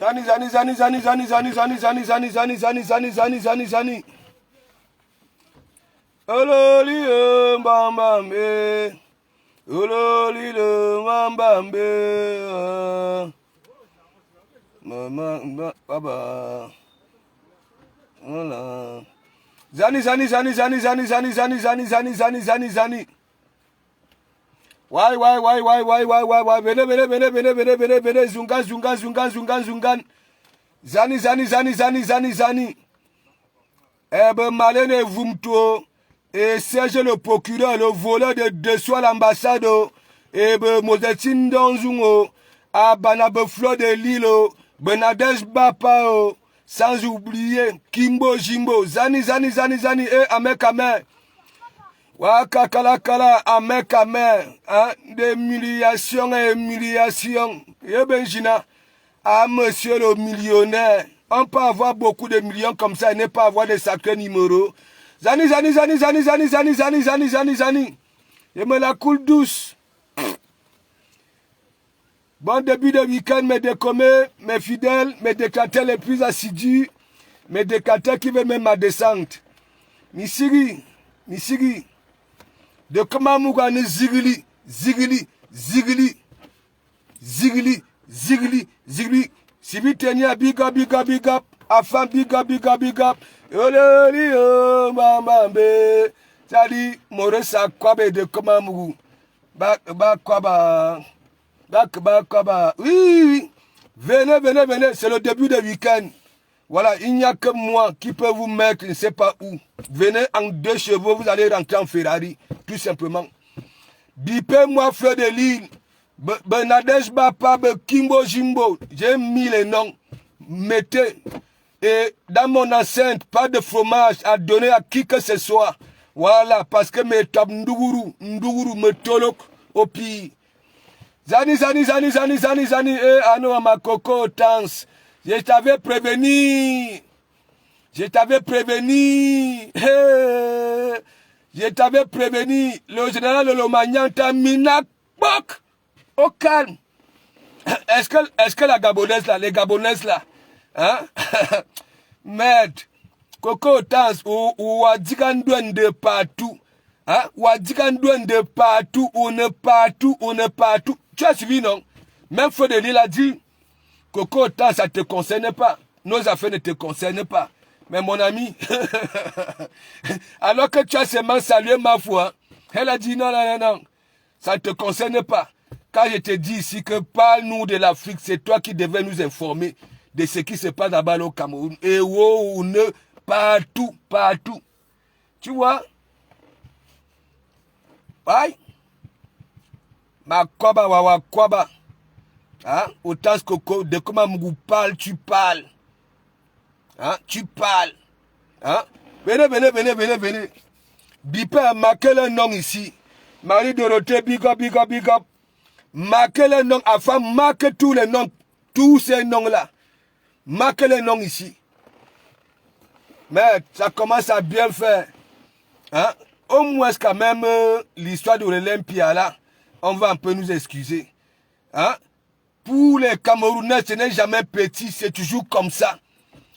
Zani. Ololi mbambambe. Ololi mbambambe. Mama baba. Voilà. Zani. Why? Venez. Zungan. Zani. Malene Vumto. Et Serge le procureur, le voleur de soi l'ambassade. Et Mozetine Donzungo. A Banabe Flo de Lilo. Benadesh Bapa. Sans oublier Kimbo Jimbo. Zani. Et Amekame. Wakakala, Amekame. D'humiliation et humiliation. Et Benjina. Ah, monsieur le millionnaire. On peut avoir beaucoup de millions comme ça et ne pas avoir de sacrés numéros. Zani. Je me la coule douce. Bon début de week-end, mes décommés, mes fidèles, mes décateurs les plus assidus, mes décateurs qui veulent même ma descente. Misiri. De comment mougane zigli. Si vite tenia big up. Afin big up. Ololi mbambe. Sali moresa kwabe de comment mougou. Bakwaba. Oui. Venez. C'est le début de week-end. Voilà, il n'y a que moi qui peux vous mettre, je ne sais pas où. Venez en 2 chevaux, vous allez rentrer en Ferrari. Tout simplement. Bipez-moi Fleur de Lille. Benadesh Bapa, Kimbo Jimbo. J'ai mis les noms. Mettez. Et dans mon enceinte, pas de fromage à donner à qui que ce soit. Voilà, parce que mes tab Nduguru me tolok au pire. Zani. Et Ano ma coco tans. Je t'avais prévenu. Le général Lomagnan t'a mis na bok. Au calme. Est-ce que la Gabonaise là, les Gabonaises là, hein? Merde. Coco tans ou Wadjikandouane de partout. Hein? Wadjikandouane de partout, on est partout. Tu as suivi, non? Même Feu de Lille a dit, Coco tans, ça ne te concerne pas. Nos affaires ne te concernent pas. Mais mon ami, alors que tu as seulement salué ma foi, elle a dit non, ça ne te concerne pas. Quand je te dis ici que parle-nous de l'Afrique, c'est toi qui devais nous informer de ce qui se passe là-bas au Cameroun. Et partout. Tu vois? Aïe. Ma kwaba wawa kwaba. Hein? Autant que de comment Mougou parle, tu parles. Hein? Tu parles. Hein? Venez. Bipé a marqué le nom ici. Marie Dorothée, big up. Marquez le nom, enfin marquez tous les noms, tous ces noms-là. Marquez les noms ici. Mais ça commence à bien faire. Hein? Au moins quand même l'histoire de l'Olympia là, on va un peu nous excuser. Hein? Pour les Camerounais, ce n'est jamais petit, c'est toujours comme ça.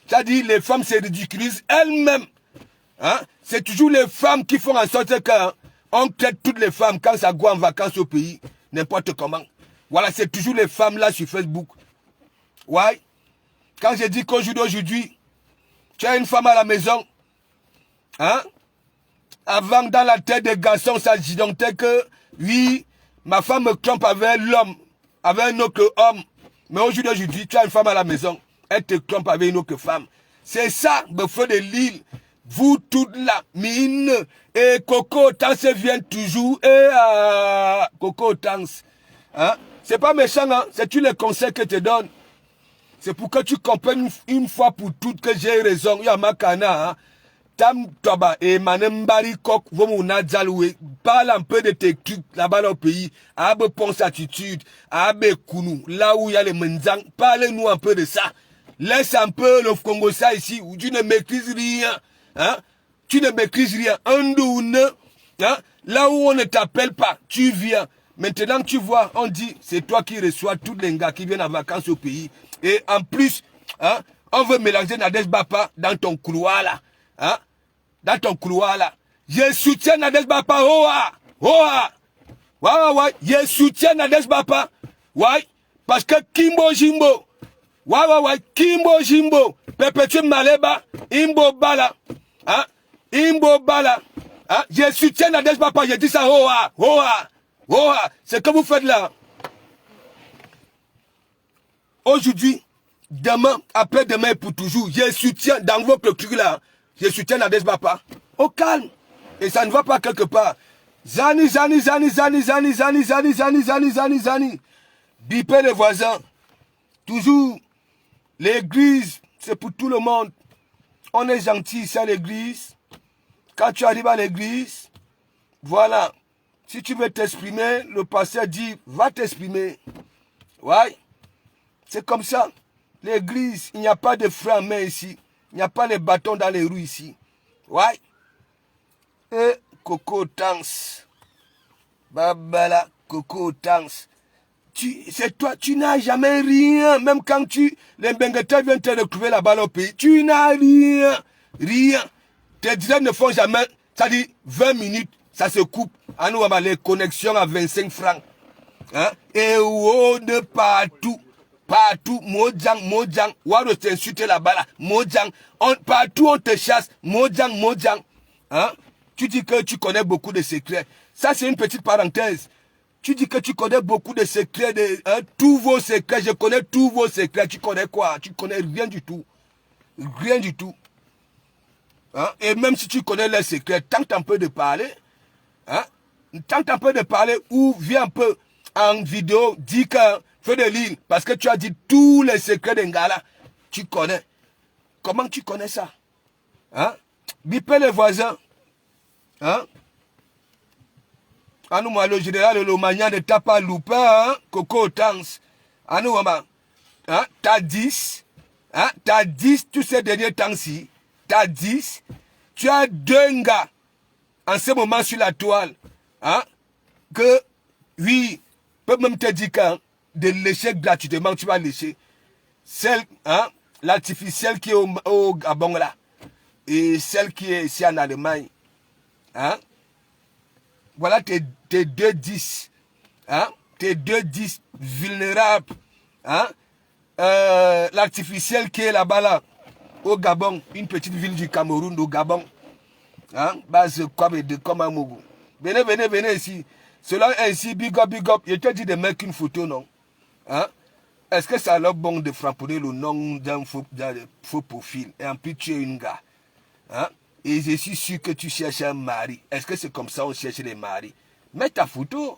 C'est-à-dire les femmes se ridiculisent elles-mêmes. Hein? C'est toujours les femmes qui font en sorte qu'on traite toutes les femmes quand ça go en vacances au pays, n'importe comment. Voilà, c'est toujours les femmes là sur Facebook. Ouais. Quand je dis qu'aujourd'hui, tu as une femme à la maison, hein? Avant, dans la tête des garçons, ça disjonctait que, oui, ma femme me trompe avec l'homme, avec un autre homme. Mais aujourd'hui, tu as une femme à la maison, elle te trompe avec une autre femme. C'est ça, le feu de Lille. Vous toutes là, mine, et Coco Tans vient toujours, et Coco Tans. Hein? C'est pas méchant, hein? C'est tous les conseils que je te donne. C'est pour que tu comprennes une fois pour toutes que j'ai raison. Yamakana, hein? Tam Toba et Manembari Kok, parle un peu de tes trucs là-bas dans le pays. Abe Ponce Attitude, Abe Kounou, là où il y a les Menzang. Parlez-nous un peu de ça. Laisse un peu le Congo ça ici où tu ne maîtrises rien. Hein? Tu ne maîtrises rien. Hein? Là où on ne t'appelle pas, tu viens. Maintenant, tu vois, on dit, c'est toi qui reçois tous les gars qui viennent en vacances au pays. Et en plus, hein, on veut mélanger Nadej Bapa dans ton couloir là. Hein, dans ton couloir là. Je soutiens Nadej Bapa. Oh ah, oh ah. Ouais. Je soutiens Nadej Bapa. Ouais. Parce que Kimbo Jimbo. Ouais. Kimbo Jimbo. Perpétue Maleba. Imbo Bala. Hein, Imbo Bala. Hein, je soutiens Nadej Bapa. Je dis ça. Oh ah, oh ah. Oh, c'est que vous faites là. Aujourd'hui, demain, après-demain et pour toujours, je soutiens dans votre truc là. Je soutiens Nadej Bapa. Au calme. Et ça ne va pas quelque part. Zani. Bipez les voisins. Toujours. L'église, c'est pour tout le monde. On est gentil ici à l'église. Quand tu arrives à l'église, voilà. Si tu veux t'exprimer, le pasteur dit, va t'exprimer. Ouais. C'est comme ça. L'église, il n'y a pas de frein à main ici. Il n'y a pas les bâtons dans les roues ici. Ouais. Et Coco Tanks. Babala, Coco Tanks. C'est toi, tu n'as jamais rien. Même quand les Benguetas viennent te retrouver là-bas au pays, tu n'as rien. Rien. Tes directs ne font jamais, ça dit 20 minutes. Ça se coupe. À nous, les connexions à 25 francs. Hein? Et de partout. Partout. Mojang. Waro t'insulter là-bas là. Mojang. Partout on te chasse. Mojang. Hein? Tu dis que tu connais beaucoup de secrets. Ça, c'est une petite parenthèse. Tu dis que tu connais beaucoup de secrets. Tous vos secrets. Je connais tous vos secrets. Tu connais quoi? Tu connais rien du tout. Rien du tout. Hein? Et même si tu connais les secrets, tente un peu de parler. Hein? Tente un peu de parler ou viens un peu en vidéo, dis que fais de l'île parce que tu as dit tous les secrets d'un gars là. Tu connais. Comment tu connais ça? Hein? Bipez les voisins. Hein? Anou le général le mania de Tapa Loupin, hein? Coco Tanks. Anou hein? T'as 10. Hein? T'as 10 tous ces derniers temps-ci. T'as 10. Tu as 2 gars. En ce moment sur la toile, hein, que, oui, peut même te dire que de lécher gratuitement, tu vas lécher. Celle, hein, l'artificielle qui est au Gabon là, et celle qui est ici en Allemagne, hein, voilà tes 2-10, hein, tes 2-10 vulnérables, hein, l'artificielle qui est là-bas là, au Gabon, une petite ville du Cameroun, au Gabon. Hein? Base comme de comme un mougou. Venez ici. Cela est ici, big up. Je te dis de mettre une photo, non? Hein? Est-ce que ça leur bon de frapponner le nom d'un faux profil? Et en plus, tu es une gars. Hein? Et je suis sûr que tu cherches un mari. Est-ce que c'est comme ça on cherche les maris? Mets ta photo.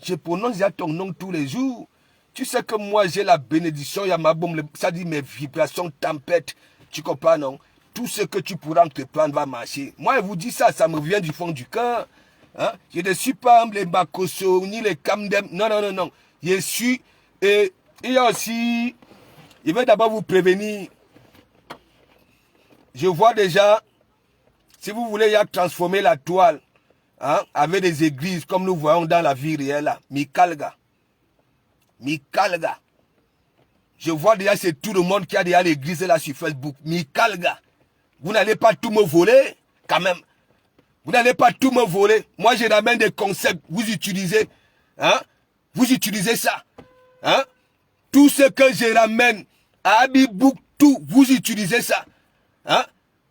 Je prononce ton nom tous les jours. Tu sais que moi, j'ai la bénédiction. Il y a ma bombe. Ça dit mes vibrations tempête. Tu comprends, non? Tout ce que tu pourras entreprendre va marcher. Moi, je vous dis ça, ça me vient du fond du cœur. Hein? Je ne suis pas les Bakoso, ni les Kamdem. Non. Je suis... Et il y a aussi... Je vais d'abord vous prévenir. Je vois déjà, si vous voulez transformer la toile, hein, avec des églises, comme nous voyons dans la vie réelle, là, Mikalga. Je vois déjà, c'est tout le monde qui a déjà l'église là sur Facebook. Mikalga. Vous n'allez pas tout me voler, quand même. Vous n'allez pas tout me voler. Moi, je ramène des concepts. Vous utilisez. Hein? Vous utilisez ça. Hein? Tout ce que je ramène à Abibouk, tout, vous utilisez ça. Hein?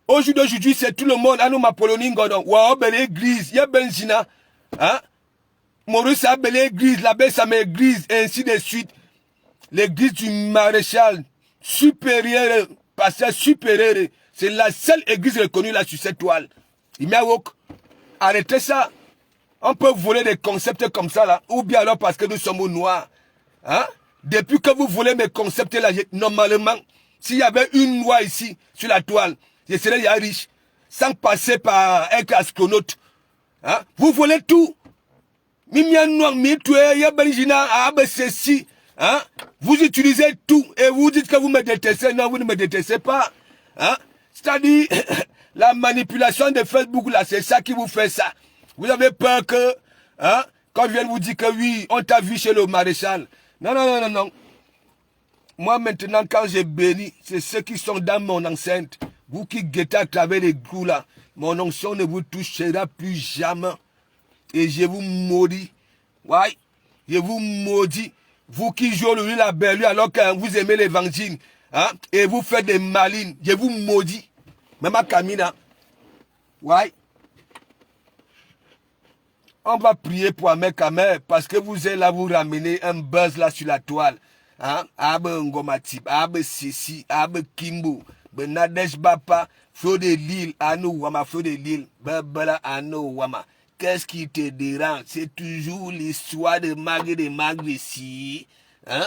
Aujourd'hui, c'est tout le monde. Anou ma Polonie, Godon. Wow, belle église. Y'a Benzina. Hein? Maurice a belle église. La baisse à mes églises. Et ainsi de suite. L'église du maréchal supérieur. Pasteur supérieur. C'est la seule église reconnue là sur cette toile. Arrêtez ça. On peut voler des concepts comme ça là. Ou bien alors parce que nous sommes noirs. Hein? Depuis que vous volez mes concepts là, normalement, s'il y avait une loi ici sur la toile, je serais déjà riche. Sans passer par un astronaute. Hein? Vous volez tout. Hein? Vous utilisez tout. Et vous dites que vous me détestez. Non, vous ne me détestez pas. Hein? C'est-à-dire, la manipulation de Facebook, là, c'est ça qui vous fait ça. Vous avez peur que, hein, Quand je viens de vous dire que oui, on t'a vu chez le maréchal. Non, non, non, non, non. Moi, maintenant, quand j'ai béni, c'est ceux qui sont dans mon enceinte. Vous qui guettez à travers les clous là, mon onction ne vous touchera plus jamais. Et je vous maudis. Ouais, je vous maudis. Vous qui jouez le la belle alors que vous aimez l'évangile, hein, et vous faites des malines, je vous maudis. Même à Camina. Ouais. On va prier pour Ahmed parce que vous êtes là, vous ramenez un buzz là sur la toile. Hein? Abe Ngomatip, Abe Sissi, Abe Kimbo, Benadesh Bapa, Feu de Lille, Anou Wama, Feu de Lille, Bebela Anou Wama. Qu'est-ce qui te dérange? C'est toujours l'histoire de Magre ici. Hein?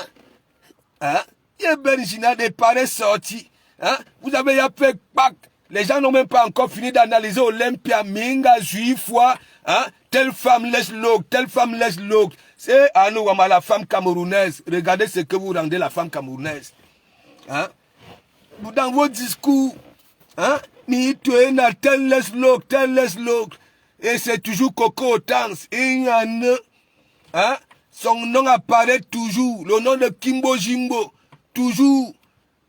Hein? Il y a Benjina des pareils sortis. Hein? Vous avez ya fait pack. Les gens n'ont même pas encore fini d'analyser Olympia, Minga, Juifwa. Hein? Telle femme laisse l'eau, telle femme laisse l'eau. C'est Anou Wama, la femme camerounaise. Regardez ce que vous rendez la femme camerounaise. Hein? Dans vos discours, hein? Ni tu es na tel laisse l'eau, tel laisse l'eau. Et c'est toujours Coco Otans. Il y en a. Hein? Son nom apparaît toujours. Le nom de Kimbo Jimbo. Toujours.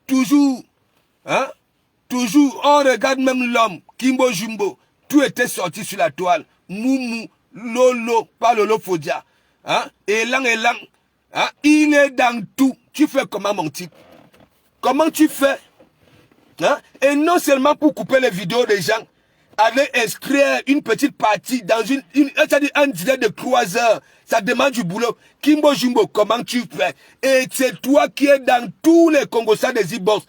Toujours. Hein? Toujours. On regarde même l'homme. Kimbo Jimbo. Tout était sorti sur la toile. Moumou. Lolo. Pas Lolo Fodia. Hein? Elan. Hein? Il est dans tout. Tu fais comment, mon type? Comment tu fais? Hein? Et non seulement pour couper les vidéos des gens. Aller inscrire une petite partie dans un direct de 3 heures. Ça demande du boulot. Kimbo Jimbo, comment tu fais? Et c'est toi qui es dans tous les Congosas des Ibos.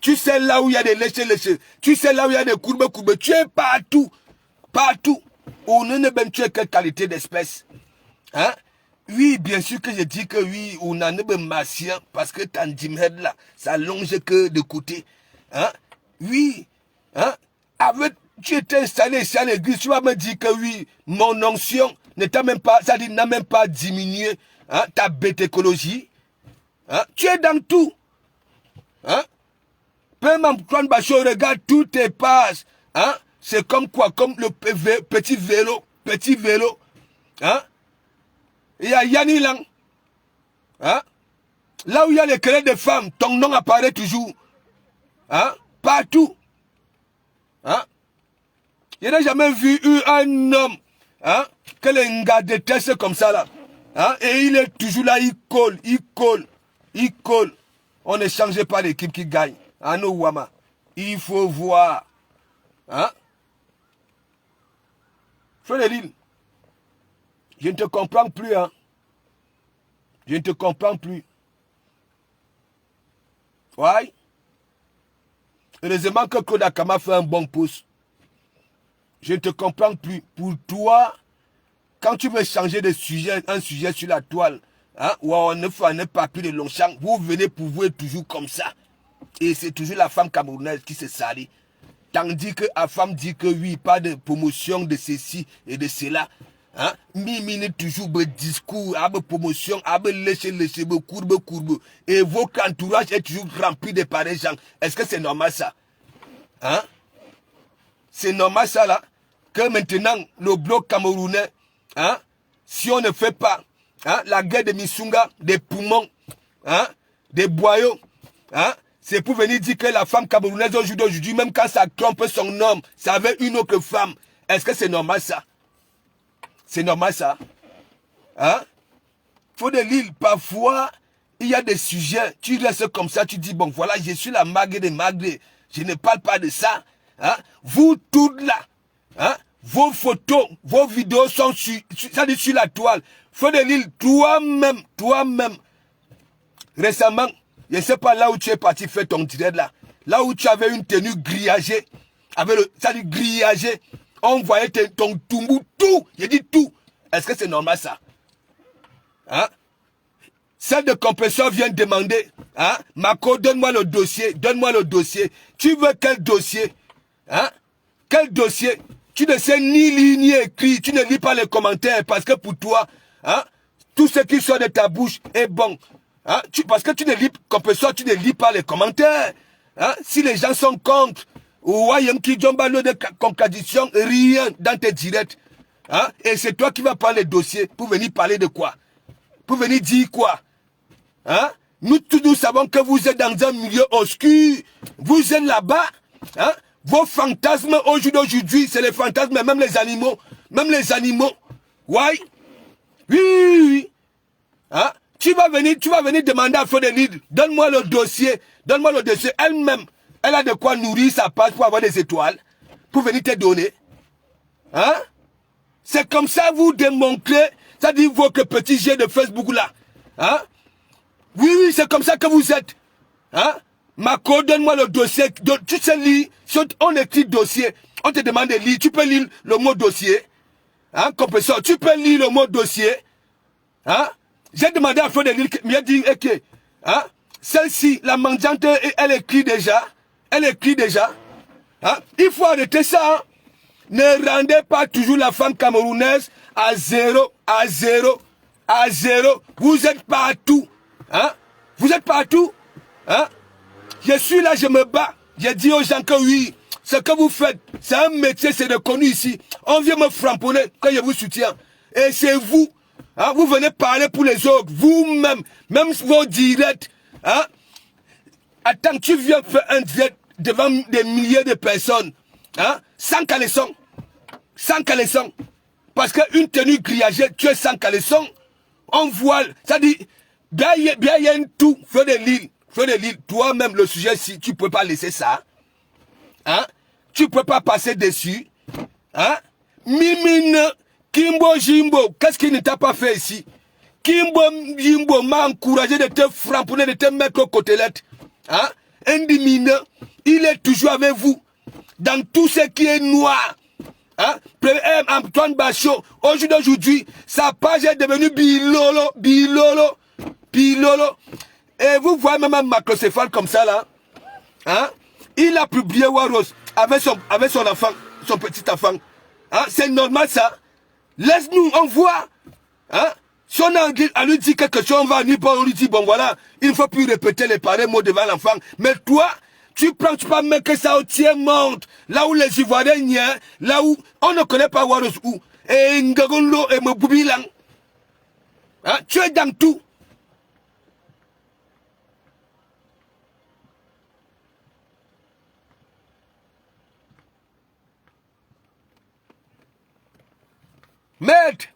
Tu sais là où il y a des léchés. Tu sais là où il y a des courbes. Tu es partout. Partout. On ne même tu es quelle qualité d'espèce? Hein? Oui, bien sûr que je dis que oui, on a un massien parce que Tandimhed là, ça longe que de côté. Hein? Oui. Hein? Avec tu étais installé ici à l'église, tu vas me dire que oui, mon onction n'a même pas diminué, hein, ta bête écologie. Hein, tu es dans tout. Hein? Même Antoine Bachot, regarde tout tes pages. Hein? C'est comme quoi? Comme le petit vélo. Petit vélo. Hein? Il y a Yanni Lang. Hein? Là où il y a les querelles de femmes, ton nom apparaît toujours. Hein? Partout. Hein? Je n'ai jamais vu un homme, hein, que les Nga détestent comme ça là. Hein, et il est toujours là, il colle. On ne change pas l'équipe qui gagne. Anou Wama. Il faut voir. Hein? Frère Lille, je ne te comprends plus. Hein? Je ne te comprends plus. Ouais. Heureusement que Claude Akama fait un bon pouce. Je ne te comprends plus. Pour toi, quand tu veux changer de sujet, un sujet sur la toile, hein, où on ne fait pas plus de Longchamp, vous venez pour vous être toujours comme ça. Et c'est toujours la femme camerounaise qui se salit. Tandis que la femme dit que oui, pas de promotion de ceci et de cela. Hein? Mimine toujours de discours, de promotion, de lécher, courbe. Et votre entourage est toujours rempli de pareils gens. Est-ce que c'est normal ça? Hein? C'est normal ça là? Que maintenant, le bloc camerounais, hein, si on ne fait pas, hein, la guerre de Missunga, des poumons, hein, des boyaux, hein, c'est pour venir dire que la femme camerounaise aujourd'hui, même quand ça trompe son homme, ça avait une autre femme. Est-ce que c'est normal ça? C'est normal ça? Hein? Faut de l'île, parfois, il y a des sujets, tu restes comme ça, tu dis, bon voilà, je suis la mague des magrés, je ne parle pas de ça. Hein? Vous toutes là, hein? Vos photos, vos vidéos sont sur la toile. Faut de l'île, toi-même, récemment, je ne sais pas là où tu es parti faire ton direct là, là où tu avais une tenue grillagée, avec grillagé, on voyait ton toumou, tout, j'ai dit tout. Est-ce que c'est normal ça? Hein? Celle de compresseur vient demander, hein? Mako, donne-moi le dossier. Tu veux quel dossier? Hein? Quel dossier? Tu ne sais ni lire ni écrire, tu ne lis pas les commentaires parce que pour toi, hein, tout ce qui sort de ta bouche est bon. Hein? Parce que tu ne lis pas les commentaires. Hein? Si les gens sont contre, ou qui de contradiction, rien dans tes directs. Hein? Et c'est toi qui vas prendre les dossiers pour venir parler de quoi? Pour venir dire quoi? Hein? Nous tous nous savons que vous êtes dans un milieu obscur. Vous êtes là-bas. Hein? Vos fantasmes aujourd'hui, c'est les fantasmes, même les animaux. Même les animaux. Ouais. Oui, oui, oui. Hein? Tu vas venir demander à Frédéric, donne-moi le dossier. Donne-moi le dossier. Elle-même, elle a de quoi nourrir sa page pour avoir des étoiles. Pour venir te donner. Hein? C'est comme ça vous démontrez, c'est-à-dire votre petit jet de Facebook là. Hein? Oui, oui, c'est comme ça que vous êtes. Hein? Marco, donne-moi le dossier. Tu sais lire. Si on écrit dossier, on te demande de lire. Tu peux lire le mot dossier. Hein? Compresseur, tu peux lire le mot dossier. Hein? J'ai demandé à Frédéric, il m'a dit, ok, hein? Celle-ci, la mendiante, elle écrit déjà. Elle écrit déjà. Hein? Il faut arrêter ça. Hein? Ne rendez pas toujours la femme camerounaise à zéro, à zéro, à zéro. Vous êtes partout. Hein? Vous êtes partout. Hein? Je suis là, je me bats. J'ai dit aux gens que oui, ce que vous faites, c'est un métier, c'est reconnu ici. On vient me framponner quand je vous soutiens. Et c'est vous. Hein? Vous venez parler pour les autres. Vous-même, même vos directs. Hein? Attends, tu viens faire un direct devant des milliers de personnes. Hein? Sans caleçon. Sans caleçon. Parce qu'une tenue grillagée, tu es sans caleçon. On voile. Ça dit, bien il y a tout. Feu de l'île. Toi-même, le sujet, si tu ne peux pas laisser ça. Hein? Tu ne peux pas passer dessus. Hein? Mimine, Kimbo Jimbo, qu'est-ce qu'il ne t'a pas fait ici? Kimbo Jimbo m'a encouragé de te framponner, de te mettre aux côtelettes. Hein? Indimine, il est toujours avec vous. Dans tout ce qui est noir. Hein? Antoine Bachot, aujourd'hui, sa page est devenue bilolo. Et vous voyez même un macrocéphale comme ça là. Hein? Il a publié Waros avec son enfant, son petit enfant. Hein? C'est normal ça. Laisse-nous, on voit. Hein? Si on a lui dit quelque chose, on va venir on lui dit, bon voilà, il ne faut plus répéter les pareils mots devant l'enfant. Mais toi, tu prends pas même que ça au tiers-monde. Là où les Ivoiriens, là où on ne connaît pas Waros où. Et Ngagolo et Mboubilang. Hein? Tu es dans tout. Maître.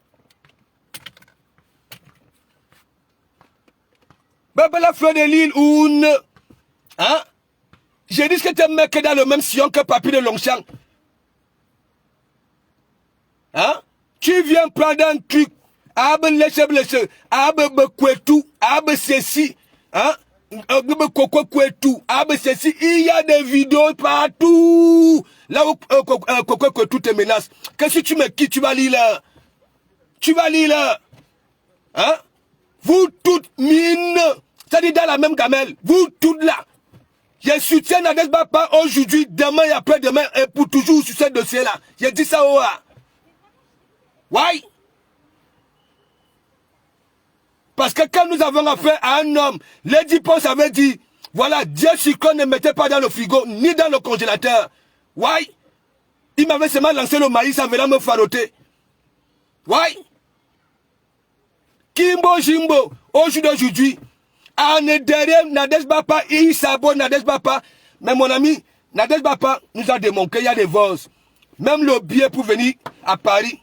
Babala Fleur de l'île ou hein? J'ai dit que tu es mec dans le même sillon que Papi de Longchamp. Hein? Tu viens prendre un truc. Abe léché, abe bekwetu, abe ceci. Hein? Abe koko kwetu, abe ceci. Il y a des vidéos partout. Là où koko kwetu te menace. Que si tu me quittes, tu vas lire là. Tu vas lire là. Hein? Vous toutes mine. C'est-à-dire dans la même gamelle. Vous toutes là. Je soutiens Nadez Bapa aujourd'hui, demain et après-demain, et pour toujours sur ce dossier-là. J'ai dit ça au A. Ouais. Parce que quand nous avons affaire à un homme, Lady Ponce avait dit, voilà, Dieu sucre ne mettait pas dans le frigo, ni dans le congélateur. Ouais. Il m'avait seulement lancé le maïs en venant me faroter. Ouais. Kimbo Jimbo, aujourd'hui, en derrière Nadez Bapa, il sabot Nadez Bapa. Mais mon ami, Nadez Bapa nous a démontré qu'il y a des vols. Même le billet pour venir à Paris,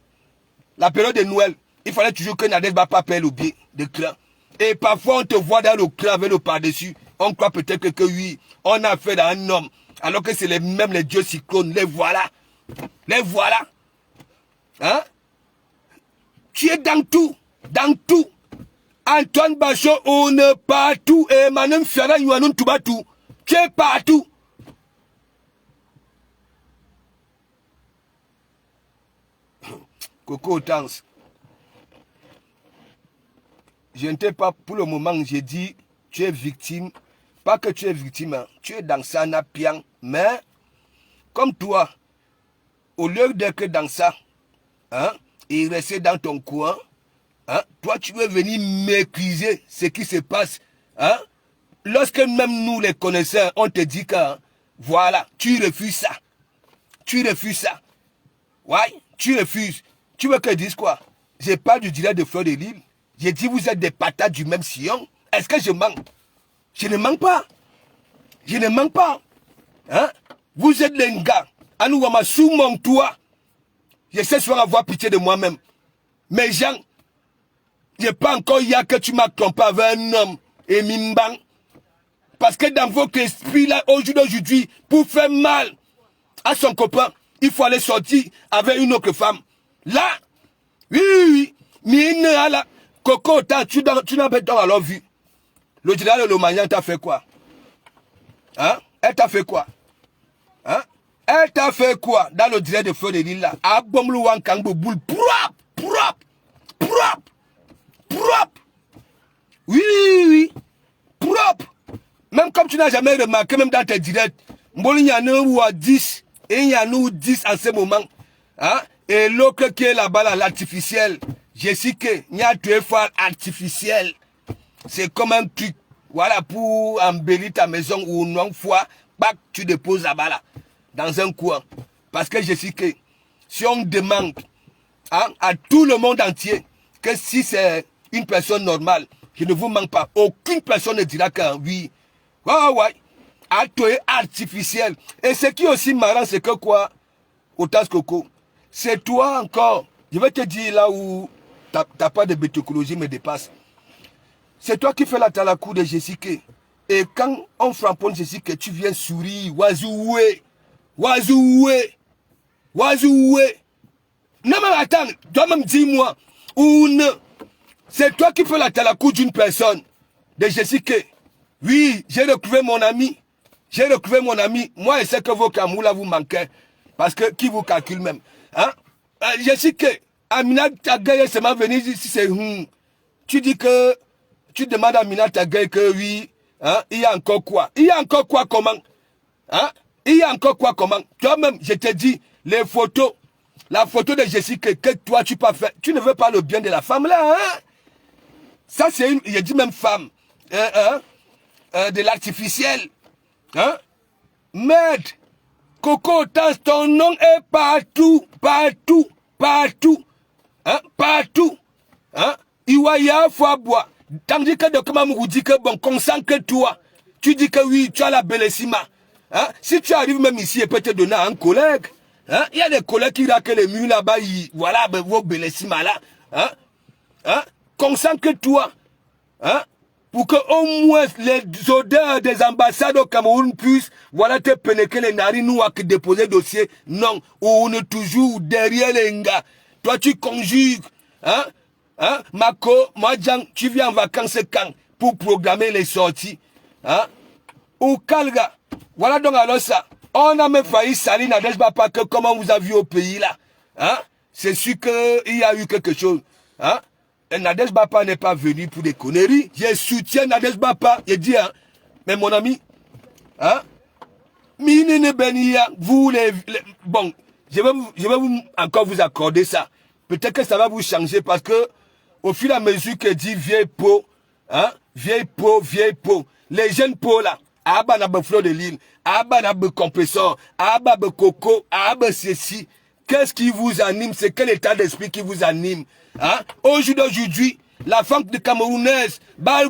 la période de Noël, il fallait toujours que Nadez Bapa paye le billet de clan. Et parfois on te voit dans le clan avec le par-dessus. On croit peut-être que oui, on a affaire à un homme. Alors que c'est même les dieux cyclones. Les voilà. Les voilà. Hein? Tu es dans tout. Dans tout. Antoine Bachot, on est partout. Et Manem Fiara, Yuanon Toubatou. Tu es partout. Coco Tans. Je ne t'ai pas, pour le moment, j'ai dit, tu es victime. Pas que tu es victime, hein. Tu es dans ça, napian. Mais, comme toi, au lieu d'être dans ça, hein, et rester dans ton coin, hein, toi, tu veux venir maîtriser ce qui se passe. Hein? Lorsque même nous, les connaisseurs, on te dit que, hein, voilà, tu refuses ça. Tu refuses ça. Ouais, tu refuses. Tu veux que je dise quoi? J'ai pas du direct de Fleur de Lille. J'ai dit, vous êtes des patates du même sillon. Est-ce que je manque? Je ne manque pas. Je ne manque pas. Hein? Vous êtes les gars. Anouama, sous mon toit. Je sais souvent avoir pitié de moi-même. Mais Jean, je pas encore hier que tu m'as trompé avec un homme et Mimbang. Parce que dans votre esprit, là, aujourd'hui, pour faire mal à son copain, il faut aller sortir avec une autre femme. Là, oui. Mais là, Coco, tu n'as pas dans alors vu. Le général de Lomagnan t'a fait quoi? Hein? Elle t'a fait quoi? Hein? Elle t'a fait quoi dans le direct de Fleur de Lille là? Abomlouan Kangbo boule propre. Oui. Propre. Même comme tu n'as jamais remarqué, même dans tes directs, il y en a ou à 10, et il y en a ou 10 en ce moment. Hein? Et l'autre qui est là-bas, là, l'artificiel, Jessica, il y a 2 fois artificiel. C'est comme un truc, voilà, pour embellir ta maison ou non fois, tu déposes là-bas, là, dans un coin. Parce que Jessica, si on demande hein, à tout le monde entier que si c'est une personne normale, je ne vous manque pas, aucune personne ne dira que oui. Ouais. À toi artificiel. Et ce qui est aussi marrant, c'est que quoi, Otas Coco, c'est toi encore. Je vais te dire là où ta part de bétocologie me dépasse. C'est toi qui fais la talakou de Jessica. Et quand on frapponne Jessica, tu viens sourire. Wazoué. Non mais attends, toi-même dis-moi. Ou non. C'est toi qui fais la talakou d'une personne. De Jessica. Oui, j'ai retrouvé mon ami. Moi, je sais que vos Cameroun là vous manquez. Parce que qui vous calcule même? Hein? Jessica, Amina Tagaye c'est ma venue ici, c'est tu dis que tu demandes à Amina Tagaye que oui, hein, il y a encore quoi? Comment? Hein? Toi-même, je te dis, les photos, la photo de Jessica que toi tu pas fait, tu ne veux pas le bien de la femme là, hein? Ça c'est une, je dis même femme, de l'artificiel, hein? Merde, Coco, ton nom est partout, hein? Iwaya Fabwa, tandis que de comment vous dit que bon, concentre-toi, tu dis que oui, tu as la bellissima, hein? Si tu arrives même ici et peut te donner à un collègue, hein? Il y a des collègues qui raquent les murs là-bas, voilà, vos bellissima là, hein? Concentre-toi, hein? Pour que au moins les odeurs des ambassades au Cameroun puissent, voilà, te pénétrer les narines ou à déposer dossier. Non, on est toujours derrière les gars. Toi, tu conjugues, hein? Mako, moi, tu viens en vacances quand? Pour programmer les sorties, hein? Ou Kalga. Voilà donc alors ça. On a même failli salir Nadej Bapa que comment vous avez vu au pays là, hein? C'est sûr qu'il y a eu quelque chose, hein? Et Nadej Bapa n'est pas venu pour des conneries. Je soutiens Nadej Bapa. Je dis, hein, mais mon ami, hein, Minine Benia, vous bon, je vais encore vous accorder ça. Peut-être que ça va vous changer parce que, au fur et à mesure que dit vieille peau, hein, vieille peau, les jeunes peaux là, Abba n'a pas Fleur de Lille, Abba n'a pas compresseur, Abba n'a coco, Abba ceci. Qu'est-ce qui vous anime? C'est quel état d'esprit qui vous anime? Hein? Aujourd'hui, la femme de Camerounaise, hein?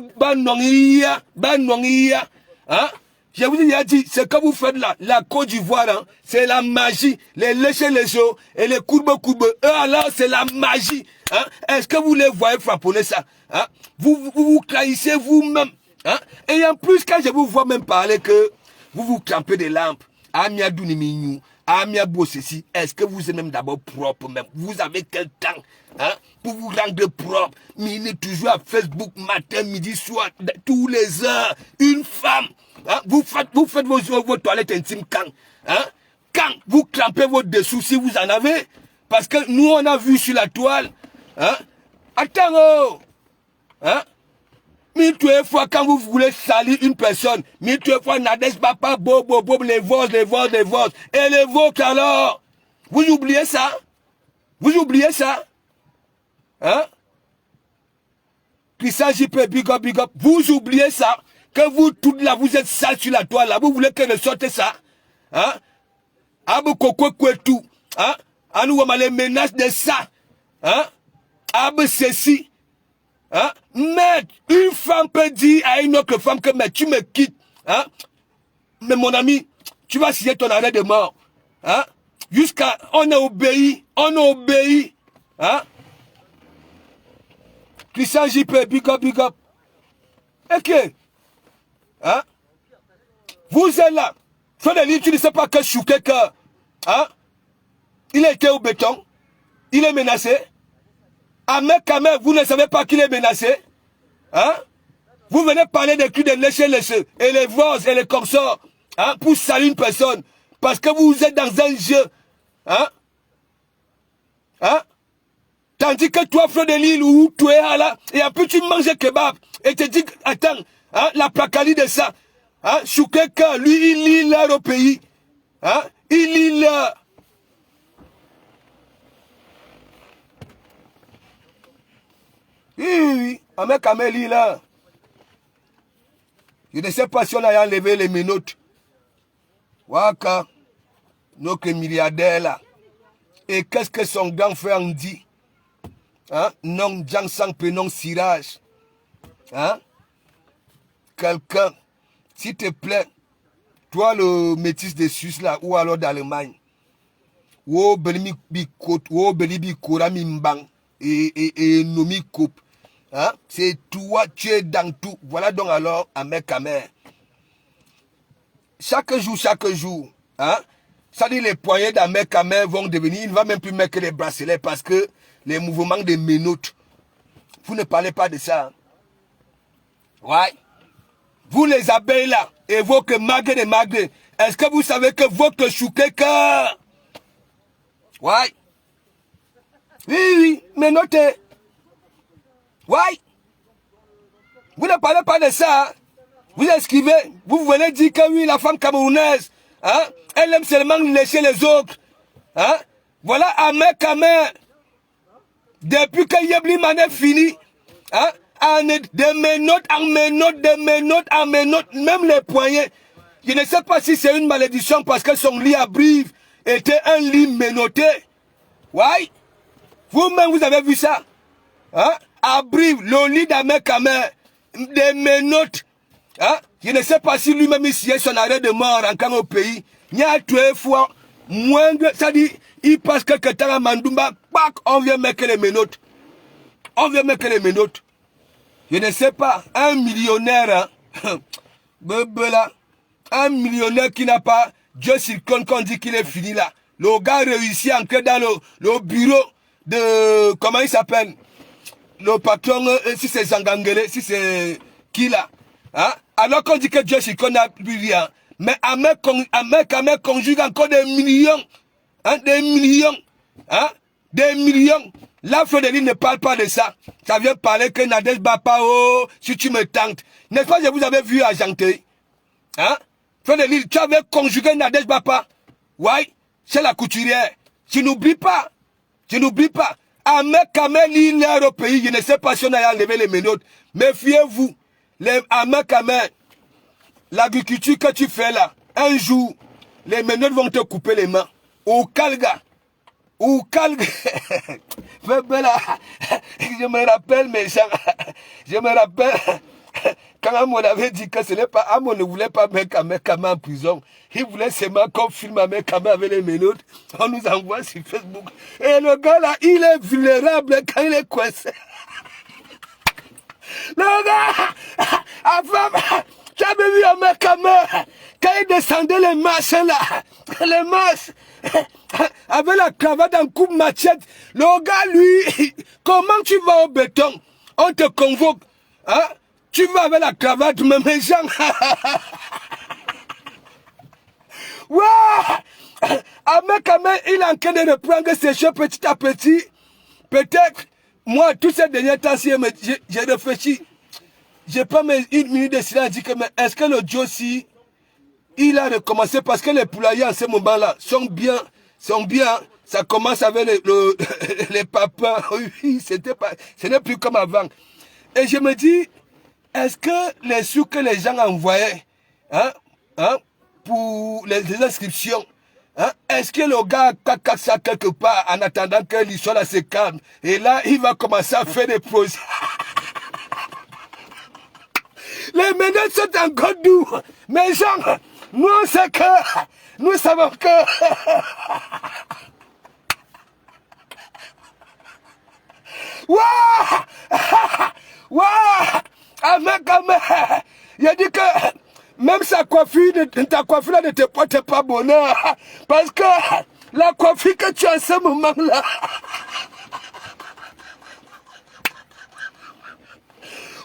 Je vous dis, ce que vous faites là, la Côte d'Ivoire, hein, c'est la magie. Les léchés les os et les courbes. Eux alors, c'est la magie. Hein? Est-ce que vous les voyez frapponner ça? Hein? Vous trahissez vous-même. Hein? Et en plus, quand je vous vois même parler que vous crampez des lampes, Amia Duniminou, Amia Bossessi, est-ce que vous êtes même d'abord propre même? Vous avez quel temps, hein, pour vous rendre propre? Mine toujours à Facebook, matin, midi, soir, tous les heures, une femme. Hein? Vous faites vos toilettes intimes quand? Hein? Quand vous crampez votre dessous, si vous en avez? Parce que nous, on a vu sur la toile. Hein? Attends, oh! Hein? 1000 fois quand vous voulez salir une personne, 1000 fois Nadej Bapa, les votes. Et les vôtres alors? Vous oubliez ça? Hein? Christian JP, big up. Vous oubliez ça? Que vous, toutes là, vous êtes sale sur la toile là. Vous voulez que ne sorte ça? Hein? Abu Koko Kwetu. Hein? À nous, on a les menaces de ça. Hein? ceci. Hein? Mais une femme peut dire à une autre femme que mais tu me quittes. Hein? Mais mon ami, tu vas signer ton arrêt de mort. Hein? Jusqu'à... On est obéi. On est obéi. Hein? Christian JP, big up, big up. Ok. Hein? Vous êtes là. Frédéric, tu ne sais pas que Chouké, que... Hein? Il a été au béton. Il est menacé. Ahmed Kamer, vous ne savez pas qu'il est menacé. Hein? Vous venez parler des cris de lécher et les voix et les consorts. Hein? Pour saluer une personne. Parce que vous êtes dans un jeu. Hein? Hein? Tandis que toi, Frédéric, ou tu es là, et après tu manges un kebab, et te dis, attends, hein, la placali de ça. Hein? Choukeka, lui, il lit l'heure au pays. Hein? Il lit l'heure. Oui, Ahmed Kamel lit l'heure. Je ne sais pas si on a enlevé les menottes. Waka, notre milliardaire là. Et qu'est-ce que son grand frère dit? Hein? Non, Jansang Penon Sirage. Hein? Quelqu'un, s'il te plaît, toi le métis de Suisse là, ou alors d'Allemagne, ou Belibi Korami Mbang et Nomi Coupe. Hein? C'est toi, tu es dans tout. Voilà donc alors Ahmed Kamer. Chaque jour, hein? Ça dit les poignets d'Ahmed Kamer vont devenir, il ne va même plus mettre les bracelets parce que les mouvements de menottes. Vous ne parlez pas de ça. Hein? Ouais. Vous les abeilles là, et votre magre et magre, est-ce que vous savez que votre choukeka? Ouais. Oui, menotté. Ouais. Vous ne parlez pas de ça. Hein? Vous esquivez. Vous venez dire que oui, la femme camerounaise, hein, elle aime seulement lécher les autres. Hein? Voilà Ahmed Kamer. Depuis que Yebli Man est fini, hein, de mes notes, même les poignets. Je ne sais pas si c'est une malédiction parce que son lit à Brive était un lit menotté. Ouais. Vous-même, vous avez vu ça. Hein? À Brive, le lit d'Ahmed Kamer, des menottes. Hein? Je ne sais pas si lui-même il sied son arrêt de mort encore au pays. Il y a deux fois moins de... Ça dit, il passe quelque temps à Mandoumba, pac, on vient mettre les menottes. On vient mettre les menottes. Je ne sais pas, un millionnaire, hein? Là, un millionnaire qui n'a pas... Dieu circonne qu'on dit qu'il est fini là. Le gars réussit à entrer dans le bureau de... Comment il s'appelle? Le patron, si c'est Zangangele, si c'est qui là? Hein? Alors qu'on dit que Dieu circonne n'a plus rien. Mais Ahmed Kamer conjugue encore des millions. Hein? Des millions. Hein? Des millions. Là, Frédéric ne parle pas de ça. Ça vient parler que Nadège Bapa, oh, si tu me tentes. N'est-ce pas que vous avez vu à Janté? Hein? Frédéric, tu avais conjugué Nadège Bapa. Ouais, c'est la couturière. Tu n'oublies pas. Tu n'oublies pas. Ahmed Kamer, il est au pays. Je ne sais pas si on a enlevé les menottes. Méfiez-vous. Ahmed Kamer, l'agriculture que tu fais là, un jour, les menottes vont te couper les mains. Au Kalga. Ou calme. Je me rappelle mes gens. Je me rappelle quand Amon avait dit que ce n'est pas Amon ne voulait pas mettre Ahmed Kamer en prison. Il voulait seulement qu'on filme Ahmed Kamer avec les menottes. On nous envoie sur Facebook. Et le gars là, il est vulnérable quand il est coincé. Le gars, avant, tu avais vu Ahmed Kamer quand il descendait les marches là. Les marches. Avec la cravate en coupe machette. Le gars, lui, comment tu vas au béton? On te convoque. Hein? Tu vas avec la cravate, mais mes gens. Ouais! Ahmed Kamer, il est en train de reprendre ses choses petit à petit. Peut-être, moi, tous ces derniers temps, j'ai réfléchi. J'ai pas mis une minute de silence à dire que, mais est-ce que le Josie, il a recommencé parce que les poulaillers en ce moment-là sont bien. Ça commence avec les papas. Oui, ce n'est plus comme avant. Et je me dis, est-ce que les sous que les gens envoyaient, hein, pour les inscriptions, Hein? Est-ce que le gars caca ça quelque part en attendant que l'histoire se calme? Et là, il va commencer à faire des projets. Les menaces sont encore doux. Mais genre, nous on sait que, nous savons que... Waouh! Waouh! Avec, il a dit que même sa coiffure, ta coiffure là ne te porte pas bonheur. Parce que la coiffure que tu as en ce moment-là...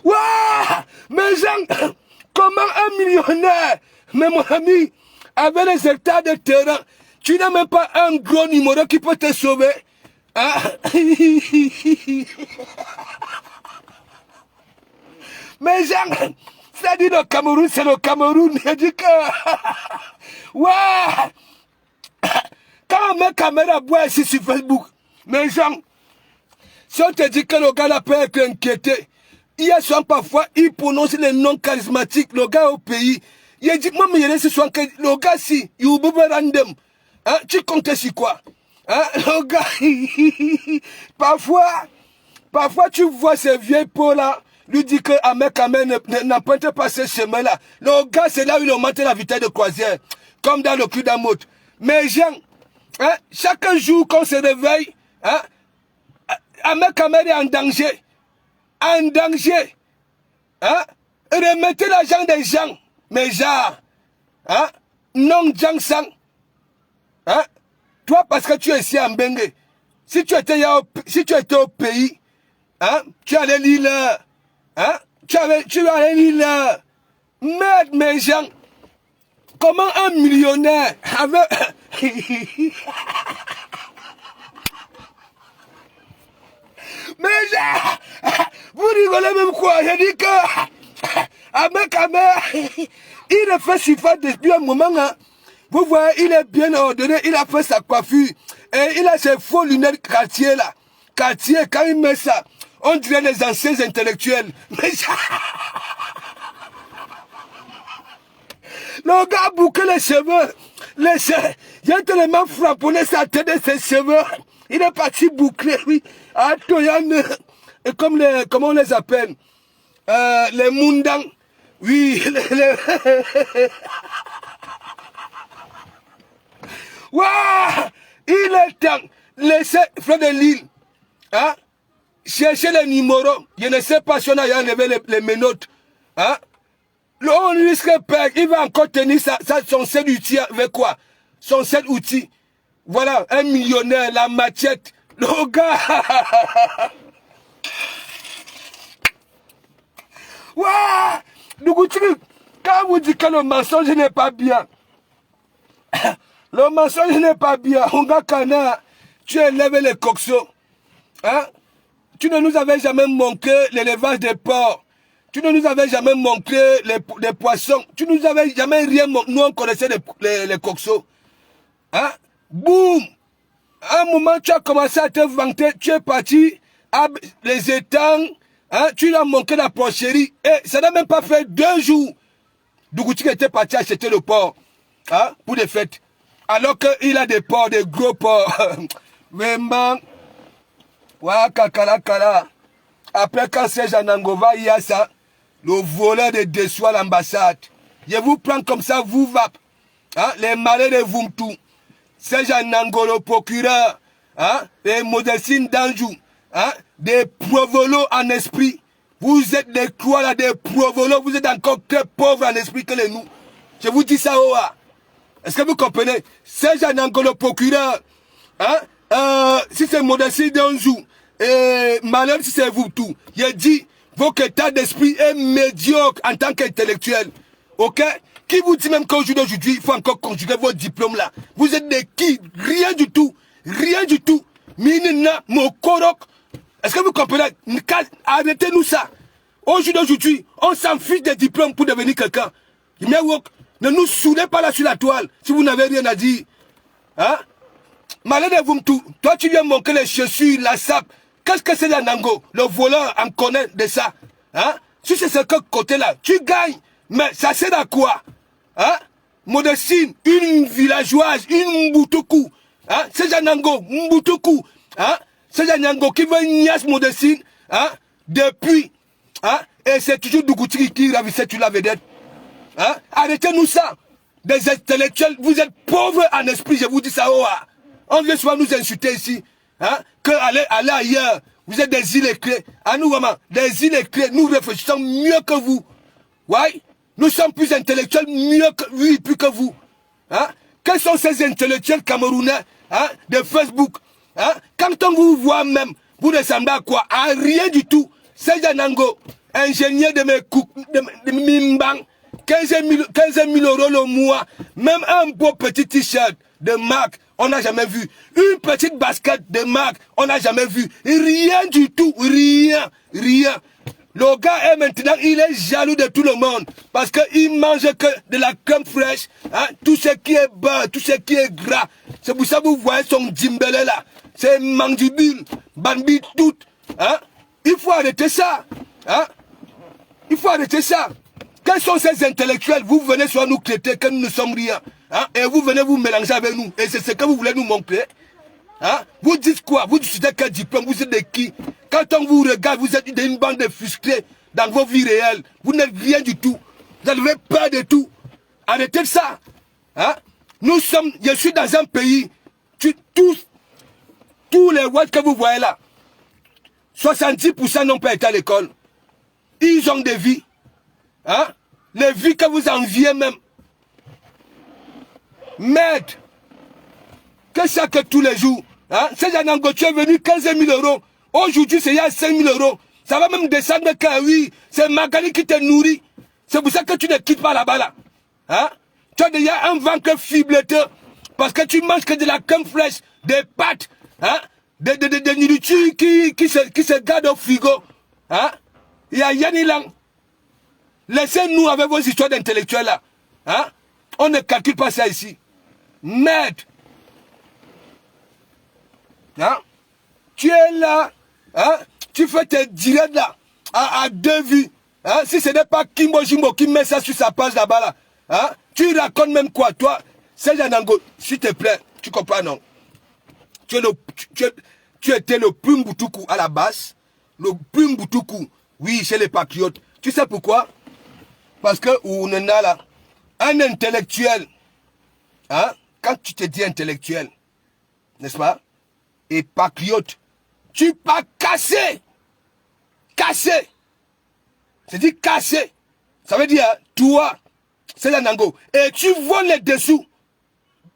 Waouh! Mais genre, comment un millionnaire, mais mon ami, avec les hectares de terrain, tu n'as même pas un gros numéro qui peut te sauver? Hein? Mais genre, ça dit le Cameroun, c'est le Cameroun. Il dit que... Waouh! Quand on met caméra boire ici sur Facebook, mais genre, si on te dit que le gars là peut être inquiété, il y a souvent parfois, il prononce les noms charismatiques, le gars au pays. Il dit, moi, mais il y a ce soir que le gars, si, il est random. Hein? Tu comptes sur quoi? Hein? Le gars, parfois, tu vois ces vieilles peaux là, lui dit que Ahmed Kamel n'emprunte pas ce chemin-là. Le gars, c'est là où il augmente la vitesse de croisière, comme dans le cul d'un mot. Mais Jean, hein, chaque jour qu'on se réveille, hein, Ahmed Kamel est en danger. En danger. Hein? Remettez l'argent des gens. Mais genre, hein? Non, Jang Sang. Hein? Toi, parce que tu es ici en Bengue, si tu étais au pays, hein? Tu allais lire là. Hein? Tu allais lire là. Merde, mes gens. Comment un millionnaire avec... Mais vous rigolez même quoi? J'ai dit que avec il a fait suffisant depuis un moment. Hein. Vous voyez, il est bien ordonné, il a fait sa coiffure. Et il a ses faux lunettes quartier là. Quartier, quand il met ça, on dirait les anciens intellectuels. Mais le gars a bouclé les cheveux. Il a tellement frapponné sa tête de ses cheveux. Il est parti boucler, oui. Attends, et comme comment on les appelle? Les Mundang. Oui. Waouh! Il est temps. Laissez Frère de Lille. Hein? Cherchez les numéros. Je ne sais pas si on a enlevé les menottes. Hein? On risque de perdre. Il va encore tenir son seul outil avec quoi? Son seul outil. Voilà, un millionnaire, la machette. Le gars. Waouh! Quand vous dites que le mensonge n'est pas bien, le mensonge n'est pas bien. On gars canard, tu élèves les coxos. Hein? Tu ne nous avais jamais montré l'élevage des porcs. Tu ne nous avais jamais montré les poissons. Tu ne nous avais jamais rien montré. Nous, on connaissait les coxos. Hein? Boum! À un moment, tu as commencé à te vanter. Tu es parti à les étangs. Hein? Tu as manqué la porcherie. Et ça n'a même pas fait 2 jours. Dougouti était parti acheter le porc. Hein? Pour des fêtes. Alors qu'il a des porcs, des gros porcs. Vraiment. Voilà, kakala. Après, quand Serge Anangova, il y a ça. Le voleur de déçoit l'ambassade. Je vous prends comme ça, vous va. Hein? Les malais de Vumtou. Serge Anangolo, procureur. Hein? Et Modestine Danjou. Hein? Des provolos en esprit. Vous êtes des croix là, des provolos. Vous êtes encore très pauvres en esprit que les nous. Je vous dis ça, Oa. Est-ce que vous comprenez? Serge Anangolo, procureur. Hein? Si c'est Modestine Danjou. Et malheur si c'est vous tout. J'ai dit, votre état d'esprit est médiocre en tant qu'intellectuel. Ok? Qui vous dit même qu'aujourd'hui, il faut encore conjuguer votre diplôme là? Vous êtes des qui? Rien du tout. Rien du tout. Minina, Mokorok. Est-ce que vous comprenez? Arrêtez-nous ça. Aujourd'hui, on s'en fiche des diplômes pour devenir quelqu'un. Ne nous saoulez pas là sur la toile si vous n'avez rien à dire. Hein? Malheur de vous tout. Toi, tu viens manquer les chaussures, la sape. Qu'est-ce que c'est la Nango? Le voleur en connaît de ça. Hein? Si c'est ce côté-là, tu gagnes. Mais ça sert à quoi? Hein? Modestine, une villageoise, une Mbutuku, hein, c'est Janango, Mbutuku, hein, c'est Janango qui veut niasse Modestine, hein, depuis, hein, et c'est toujours Dougouti qui ravissait tu la vedette, hein, arrêtez-nous ça, des intellectuels, vous êtes pauvres en esprit, je vous dis ça, oh, on vient souvent nous insulter ici, hein, que allez ailleurs, vous êtes des illettrés, à nous vraiment, des illettrés, nous réfléchissons mieux que vous, ouais. Nous sommes plus intellectuels, mieux que lui, plus que vous. Hein? Quels sont ces intellectuels camerounais, hein, de Facebook, hein? Quand on vous voit même, vous ressemblez à quoi? À rien du tout. C'est Janango, ingénieur de Mimbang, 15 000 euros le mois. Même un beau petit t-shirt de marque, on n'a jamais vu. Une petite basket de marque, on n'a jamais vu. Rien du tout, rien, rien. Le gars est maintenant, il est jaloux de tout le monde parce qu'il mange que de la crème fraîche, hein, tout ce qui est beurre, tout ce qui est gras. C'est pour ça que vous voyez son djimbélé là, c'est mandibule, bambi tout. Hein. Il faut arrêter ça. Hein. Il faut arrêter ça. Quels sont ces intellectuels? Vous venez sur nous traiter que nous ne sommes rien. Hein, et vous venez vous mélanger avec nous. Et c'est ce que vous voulez nous montrer. Hein? Vous dites quoi? Vous dites quel diplôme? Vous êtes de qui? Quand on vous regarde, vous êtes une bande de frustrés dans vos vies réelles. Vous n'êtes rien du tout. Vous avez peur de tout. Arrêtez ça. Hein? Nous sommes, je suis dans un pays, tous les watts que vous voyez là, 70% n'ont pas été à l'école. Ils ont des vies. Hein? Les vies que vous enviez même. Merde. Que ça que tous les jours. Hein? C'est Janango, tu es venu 15 000 euros. Aujourd'hui, c'est il y a 5 000 euros. Ça va même descendre car oui, c'est Magali qui te nourrit. C'est pour ça que tu ne quittes pas là-bas là. Hein? Tu as déjà un ventre fibleteux. Parce que tu manges que de la crème fraîche, des pâtes, hein? Des nourritures qui se gardent au frigo. Hein? Il y a Yanilang. Laissez-nous avec vos histoires d'intellectuels là. Hein? On ne calcule pas ça ici. Merde. Hein? Tu es là, hein? Tu fais tes directs là, à deux vues. Hein? Si ce n'est pas Kimbo Jimbo qui met ça sur sa page là-bas, là, hein? Tu racontes même quoi, toi? C'est Janango, s'il te plaît, tu comprends, non? Tu étais le plus Mbutuku à la base, le plus Mbutuku, oui, chez les patriotes. Tu sais pourquoi? Parce que on en a là, un intellectuel, hein? Quand tu te dis intellectuel, n'est-ce pas? Et patriote, tu pas cassé. Cassé. C'est dit cassé. Ça veut dire, toi, c'est Janango. Et tu voles les dessous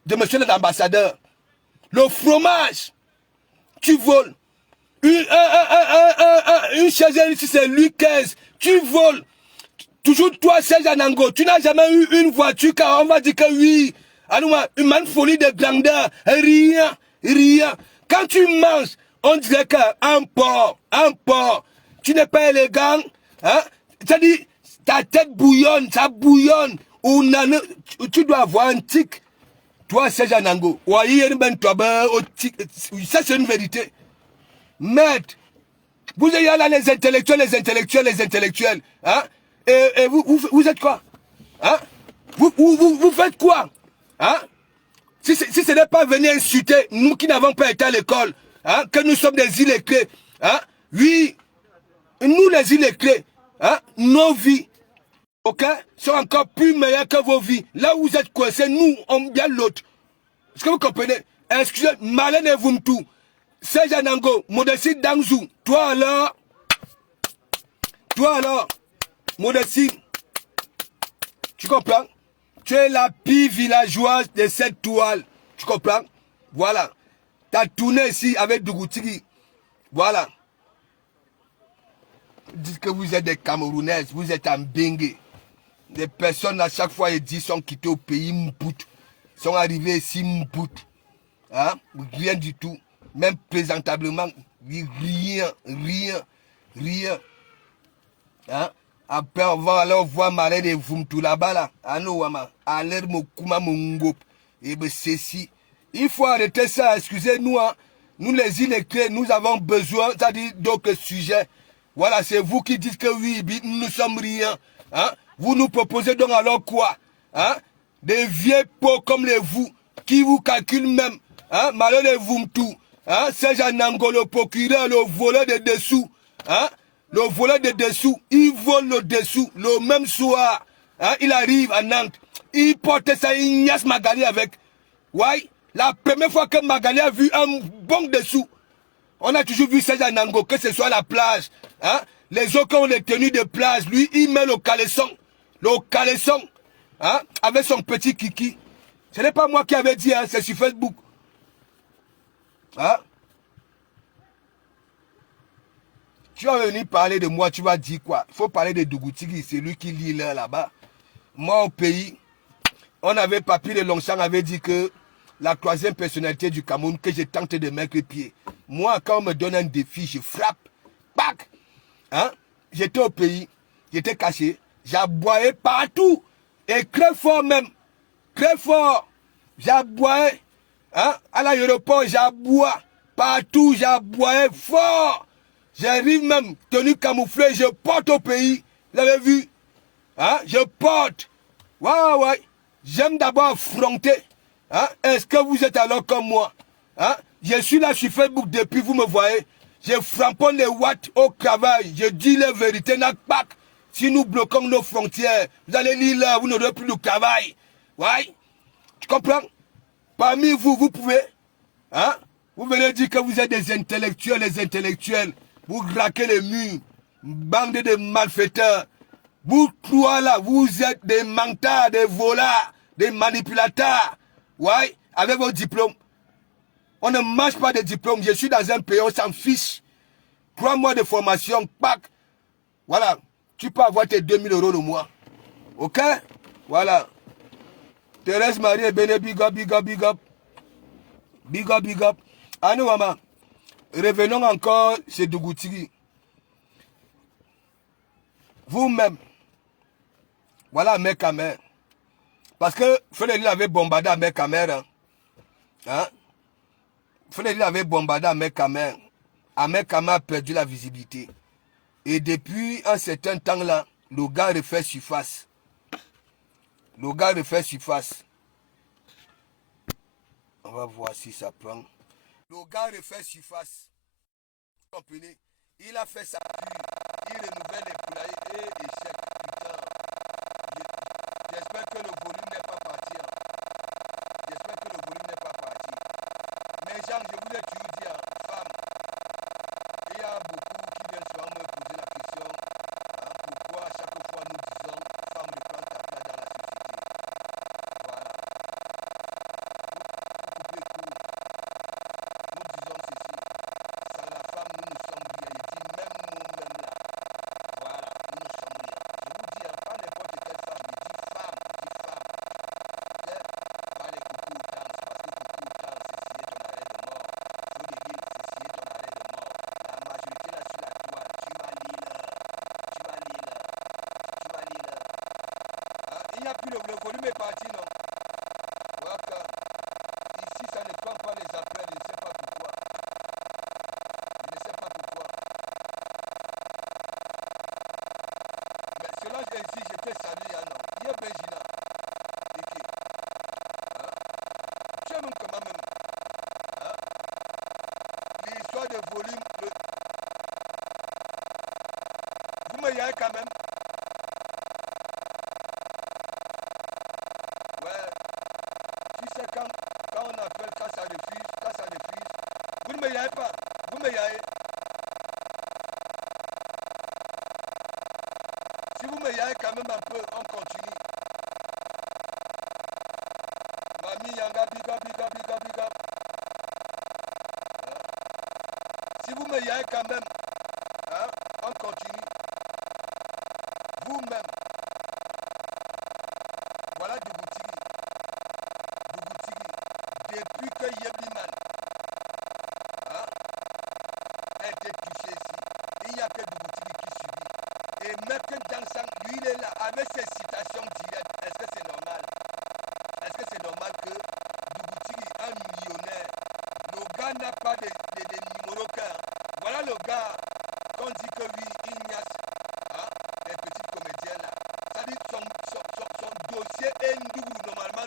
de monsieur l'ambassadeur. Le fromage, tu voles. Une chaise ici, c'est Louis XV. Tu voles. Toujours toi, c'est Janango. Tu n'as jamais eu une voiture car on va dire que oui. Alors, une folie de grandeur. Rien. Rien. Quand tu manges, on dirait qu'un porc, tu n'es pas élégant, hein? C'est-à-dire, ta tête bouillonne, ça bouillonne, tu dois avoir un tic. Toi, c'est Janango. Ça, c'est une vérité. Merde. Vous avez là les intellectuels, hein? Et vous êtes quoi? Hein? Vous faites quoi? Hein? Si ce n'est pas venir insulter, nous qui n'avons pas été à l'école, hein, que nous sommes des illettrés, hein, oui, nous les illettrés, hein, nos vies, ok, sont encore plus meilleures que vos vies. Là où vous êtes coincés, nous, on bien l'autre. Est-ce que vous comprenez? Excusez, Malène et Vumtou, c'est Janango, Modestine Dangzou, toi alors, Modestine, tu comprends? Tu es la pire villageoise de cette toile. Tu comprends? Voilà. Tu as tourné ici avec Dougouti. Voilà. Vous dites que vous êtes des Camerounaises, vous êtes en Bengue. Des personnes à chaque fois, ils disent, sont quittées au pays Mpout. Sont arrivés ici Mpout. Hein? Rien du tout. Même présentablement, rien. Hein? Après, on va aller voir Maré de Vumtou là-bas, là. À nous, à l'air Mokuma Mungop. Et bien, ceci. Il faut arrêter ça, excusez-nous. Hein. Nous, les illettrés, nous avons besoin, c'est-à-dire d'autres sujets. Voilà, c'est vous qui dites que oui, nous ne sommes rien. Hein? Vous nous proposez donc alors quoi? Hein? Des vieux pots comme les vous, qui vous calculent même. Hein, malheur de vous tout. Hein, Serge Nango, le procureur, le voleur de dessous. Hein, le voleur de dessous, il vole le dessous. Le même soir, hein, il arrive à Nantes. Il porte ça, il niasse Magali avec. Ouais, la première fois que Magali a vu un bon dessous, on a toujours vu Serge Nango, que ce soit à la plage. Hein, les autres ont les tenues de plage. Lui, il met le caleçon. Le caleçon. Hein, avec son petit kiki. Ce n'est pas moi qui avais dit, hein, c'est sur Facebook. Hein? Tu vas venir parler de moi, tu vas dire quoi? Il faut parler de Dougoutigi, c'est lui qui lit là-bas. Moi, au pays, on avait, Papy de Longchamp avait dit que la troisième personnalité du Cameroun, que j'ai tenté de mettre le pied. Moi, quand on me donne un défi, je frappe. Pac! Hein? J'étais au pays, j'étais caché, j'aboyais partout. Et très fort même. Très fort. J'aboyais. Hein? À l'aéroport, j'aboie. Partout, j'aboyais fort. J'arrive même, tenue camouflée, je porte au pays. Vous l'avez vu? Hein? Je porte. Ouais. J'aime d'abord affronter. Hein? Est-ce que vous êtes alors comme moi? Hein? Je suis là sur Facebook depuis, vous me voyez. Je framponne les watts au travail. Je dis la vérité, n'a pas. Si nous bloquons nos frontières, vous allez lire là, vous n'aurez plus de travail. Ouais? Tu comprends? Parmi vous, vous pouvez. Hein? Vous venez dire que vous êtes des intellectuels, les intellectuels. Vous braquez les murs. Bande de malfaiteurs. Vous trois là, vous êtes des mentards, des voleurs, des manipulateurs. Ouais? Avec vos diplômes. On ne mange pas de diplômes. Je suis dans un pays, on s'en fiche. 3 mois de formation, pack. Voilà. Tu peux avoir tes 2000 € le mois. Ok? Voilà. Thérèse Marie et Béné, big up, big up, big up. Big up, big up. Ah non, maman. Revenons encore chez Dougoutigi. Vous-même. Voilà Mekamer. Parce que Frédéric avait bombardé à Mekamer. Hein? Frédéric avait bombardé à Mekamer. Mekamer a perdu la visibilité. Et depuis un certain temps là, le gars refait surface. Le gars refait surface. On va voir si ça prend. Le gars refait surface. Vous comprenez? Il a fait sa pure. Il renouvelle les poulaillers et échec. Putain. J'espère que le volume n'est pas parti. Hein. J'espère que le volume n'est pas parti. Mais Jean, je vous ai toujours dit, hein, femme, il y a beaucoup qui viennent souvent me poser la question, hein, pourquoi à chaque fois nous disons, femme, reprends ta place dans la société. Voilà. Pour couper court, nous disons ceci, sans la femme, nous ne sommes rien. Je dis même nous-mêmes là. Voilà, nous ne sommes rien. Je vous dis, hein, pas n'importe quelle femme, je dis femme, okay? Pas les coucou danse, parce que coucou danse, c'est signer ton arrêt de mort. Faut le dire, c'est signer ton arrêt de mort. La majorité là sur la toile, tu vas lire. Hein? Il n'y a plus le volume est parti, non? Voilà. Ici, ça ne prend pas les appels, je ne sais pas pourquoi. Mais cela, ici, j'étais salué, non? Il y a Benjina. Hein? Tu aimes comment même? Hein? L'histoire de volume, vous me yayez quand même? Ouais. Tu sais quand on appelle, quand ça refuse, vous ne me yayez pas, vous me yayez. Si vous me yayez quand même un peu, on continue. Mamie Yanga, big up. Hein? Si vous me yayez quand même, hein, on continue. Vous-même. Voilà Dougoutigi. Depuis que Yebliman, hein, a été touché ici, il n'y a que Dougoutigi qui subit. Et Mekken Dansang, lui, il est là avec ses citations directes. Est-ce que c'est normal? Est-ce que c'est normal que Dougoutigi, un millionnaire, le gars n'a pas de numéro cœur? Voilà le gars qu'on dit que lui, Ignace, hein, les petits comédiens là. Ça dit son dossier est double normalement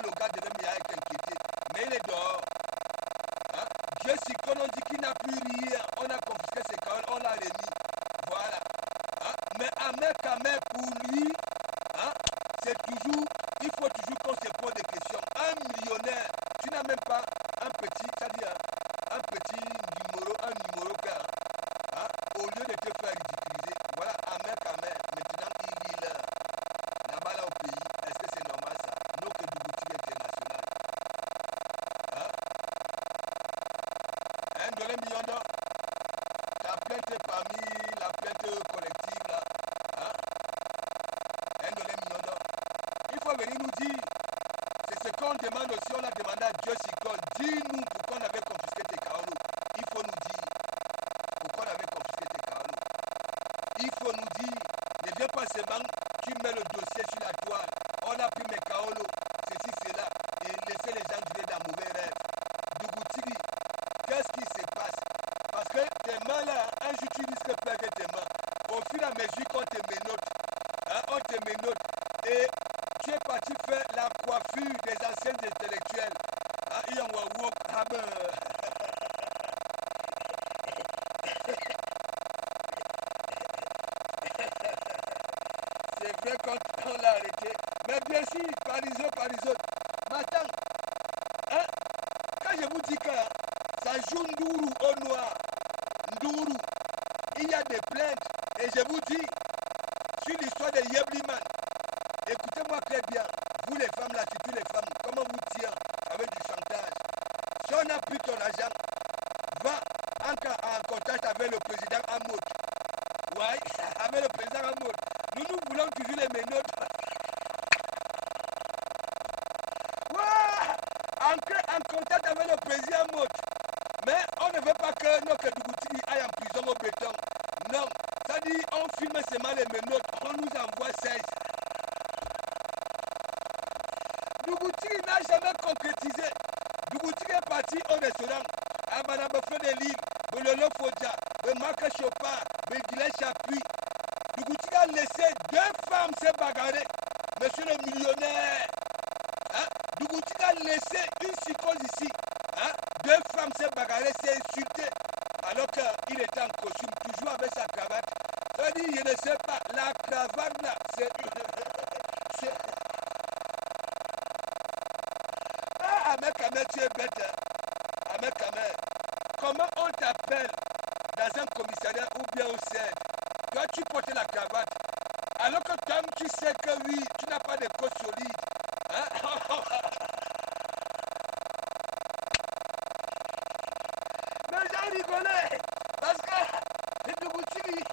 demande aussi, on a demandé à Dieu Sikol, dis-nous pourquoi on avait confisqué tes Kaolo. Il faut nous dire pourquoi on avait confisqué tes Kaolo. Il faut nous dire, ne viens pas seulement, tu mets le dossier sur la toile. On a pris mes Kaolo, ceci, cela, et laisser les gens vivre dans mauvais rêves. Dougoutiri, qu'est-ce qui se passe? Parce que tes mains là, un jour tu risques de perdre tes mains. Au fur et à mesure qu'on te menote, on te menote, et tu es parti faire la coiffure des anciens intellectuels. C'est vrai qu'on l'a arrêté. Mais bien sûr, par les autres. Mais attends, hein, quand je vous dis que ça joue Ndourou au noir, Ndourou, il y a des plaintes. Et je vous dis, sur l'histoire de Yebliman, écoutez-moi très bien, vous les femmes là, surtout les femmes, comment vous tirez avec du chantage. Si on a pris ton argent, va en contact avec le président Hamoud. Ouais, avec le président Hamoud. Nous voulons toujours les menottes. Ouais, en contact avec le président Hamoud. Mais on ne veut pas que notre Dougoutiri aille en prison au béton. Non, ça dit on filme seulement les menottes, on nous envoie 16. Dougoutiri n'a jamais concrétisé. Dougoutiri est parti au restaurant. À Banabafé de Lille, Bololo Fodja, Marc Chopard, Guilin Chapuis. Dougoutiri a laissé 2 femmes se bagarrer. Monsieur le millionnaire. Hein? Dougoutiri a laissé une psychose ici. Hein? 2 femmes se bagarrer, s'est insulté. Alors qu'il était en costume, toujours avec sa cravate. Ça veut dire, je ne sais pas, la cravate là, c'est... Ah, Ahmed, tu es bête. Ahmed, comment on t'appelle dans un commissariat ou bien au CED? Toi, tu portes la cravate. Alors que toi, tu sais que oui, tu n'as pas de cause solide. Hein? Mais j'ai rigolé. Parce que les Dougoutiri,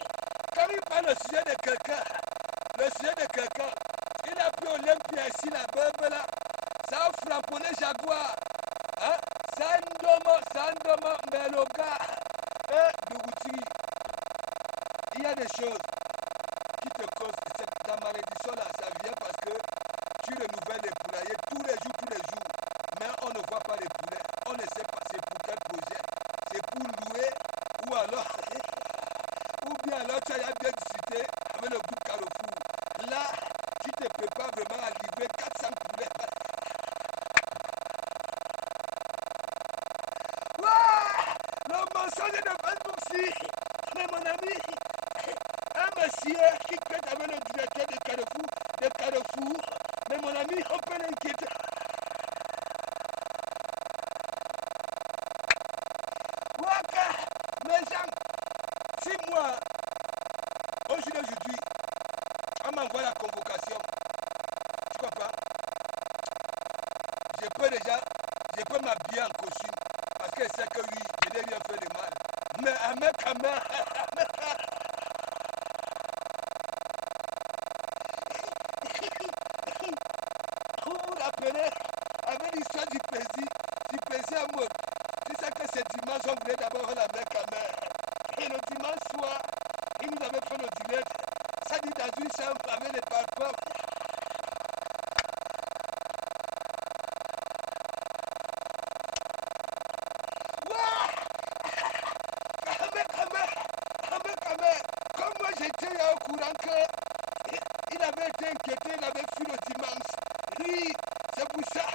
quand il parle au sujet de quelqu'un, il a pris Olympia ici, la beuve là, ça a flamponné Jaguar. Hein? Sandomo, mais le gars, Dougoutiri, il y a des choses qui te causent, ta malédiction là, ça vient parce que tu renouvelles les poulaillers tous les jours, mais on ne voit pas les poulets, on ne sait pas c'est pour quel projet, c'est pour louer ou alors, ou bien alors tu as bien discuté avec le groupe Carrefour. Là, tu te prépares vraiment à livrer 400 poulets. Le mensonge de Facebook, si, mais mon ami, un monsieur qui traite avec le directeur de Carrefour, mais mon ami, on peut l'inquiéter. Waka, mes gens, si moi, aujourd'hui, on m'envoie la convocation, tu comprends? Je peux m'habiller en costume, parce que c'est que oui, je n'ai rien fait de mal. Mais Ahmed Kamer, vous vous rappelez, avec l'histoire du plaisir à mode, tu sais que ce dimanche, on voulait d'abord la Ahmed Kamer. Et le dimanche soir, il nous avait fait le dîner. Ça dit dans une chambre avec les parfums. Comme moi j'étais au courant qu'il avait été inquiété, il avait fui le dimanche. Oui, c'est pour ça.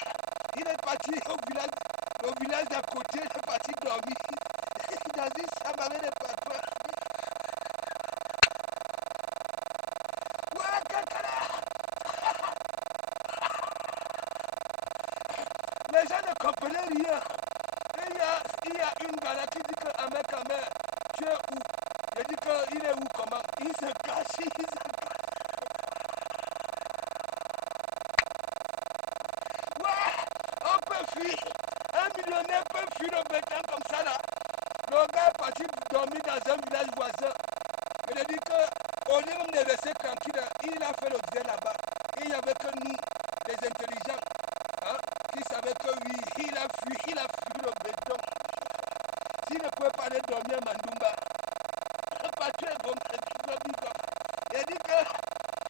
Il est parti au village d'à côté, il est parti dormir. Dans une chambre avec les parfums. Ouais, Kakala! Les gens ne comprenaient rien. Il y a une gala qui dit que Ahmed Kamer, tu es où? Il dit qu'il est où, comment? Il se cache, Ouais, on peut fuir. Un millionnaire peut fuir le béton comme ça là. Le gars est parti dormir dans un village voisin. Il a dit qu'au lieu même de rester tranquille, il a fait le dîner là-bas. Et il n'y avait que nous, les intelligents, hein, qui a fui le béton. S'il ne pouvait pas aller dormir à Mandumba, Patrick est bon, il a dit que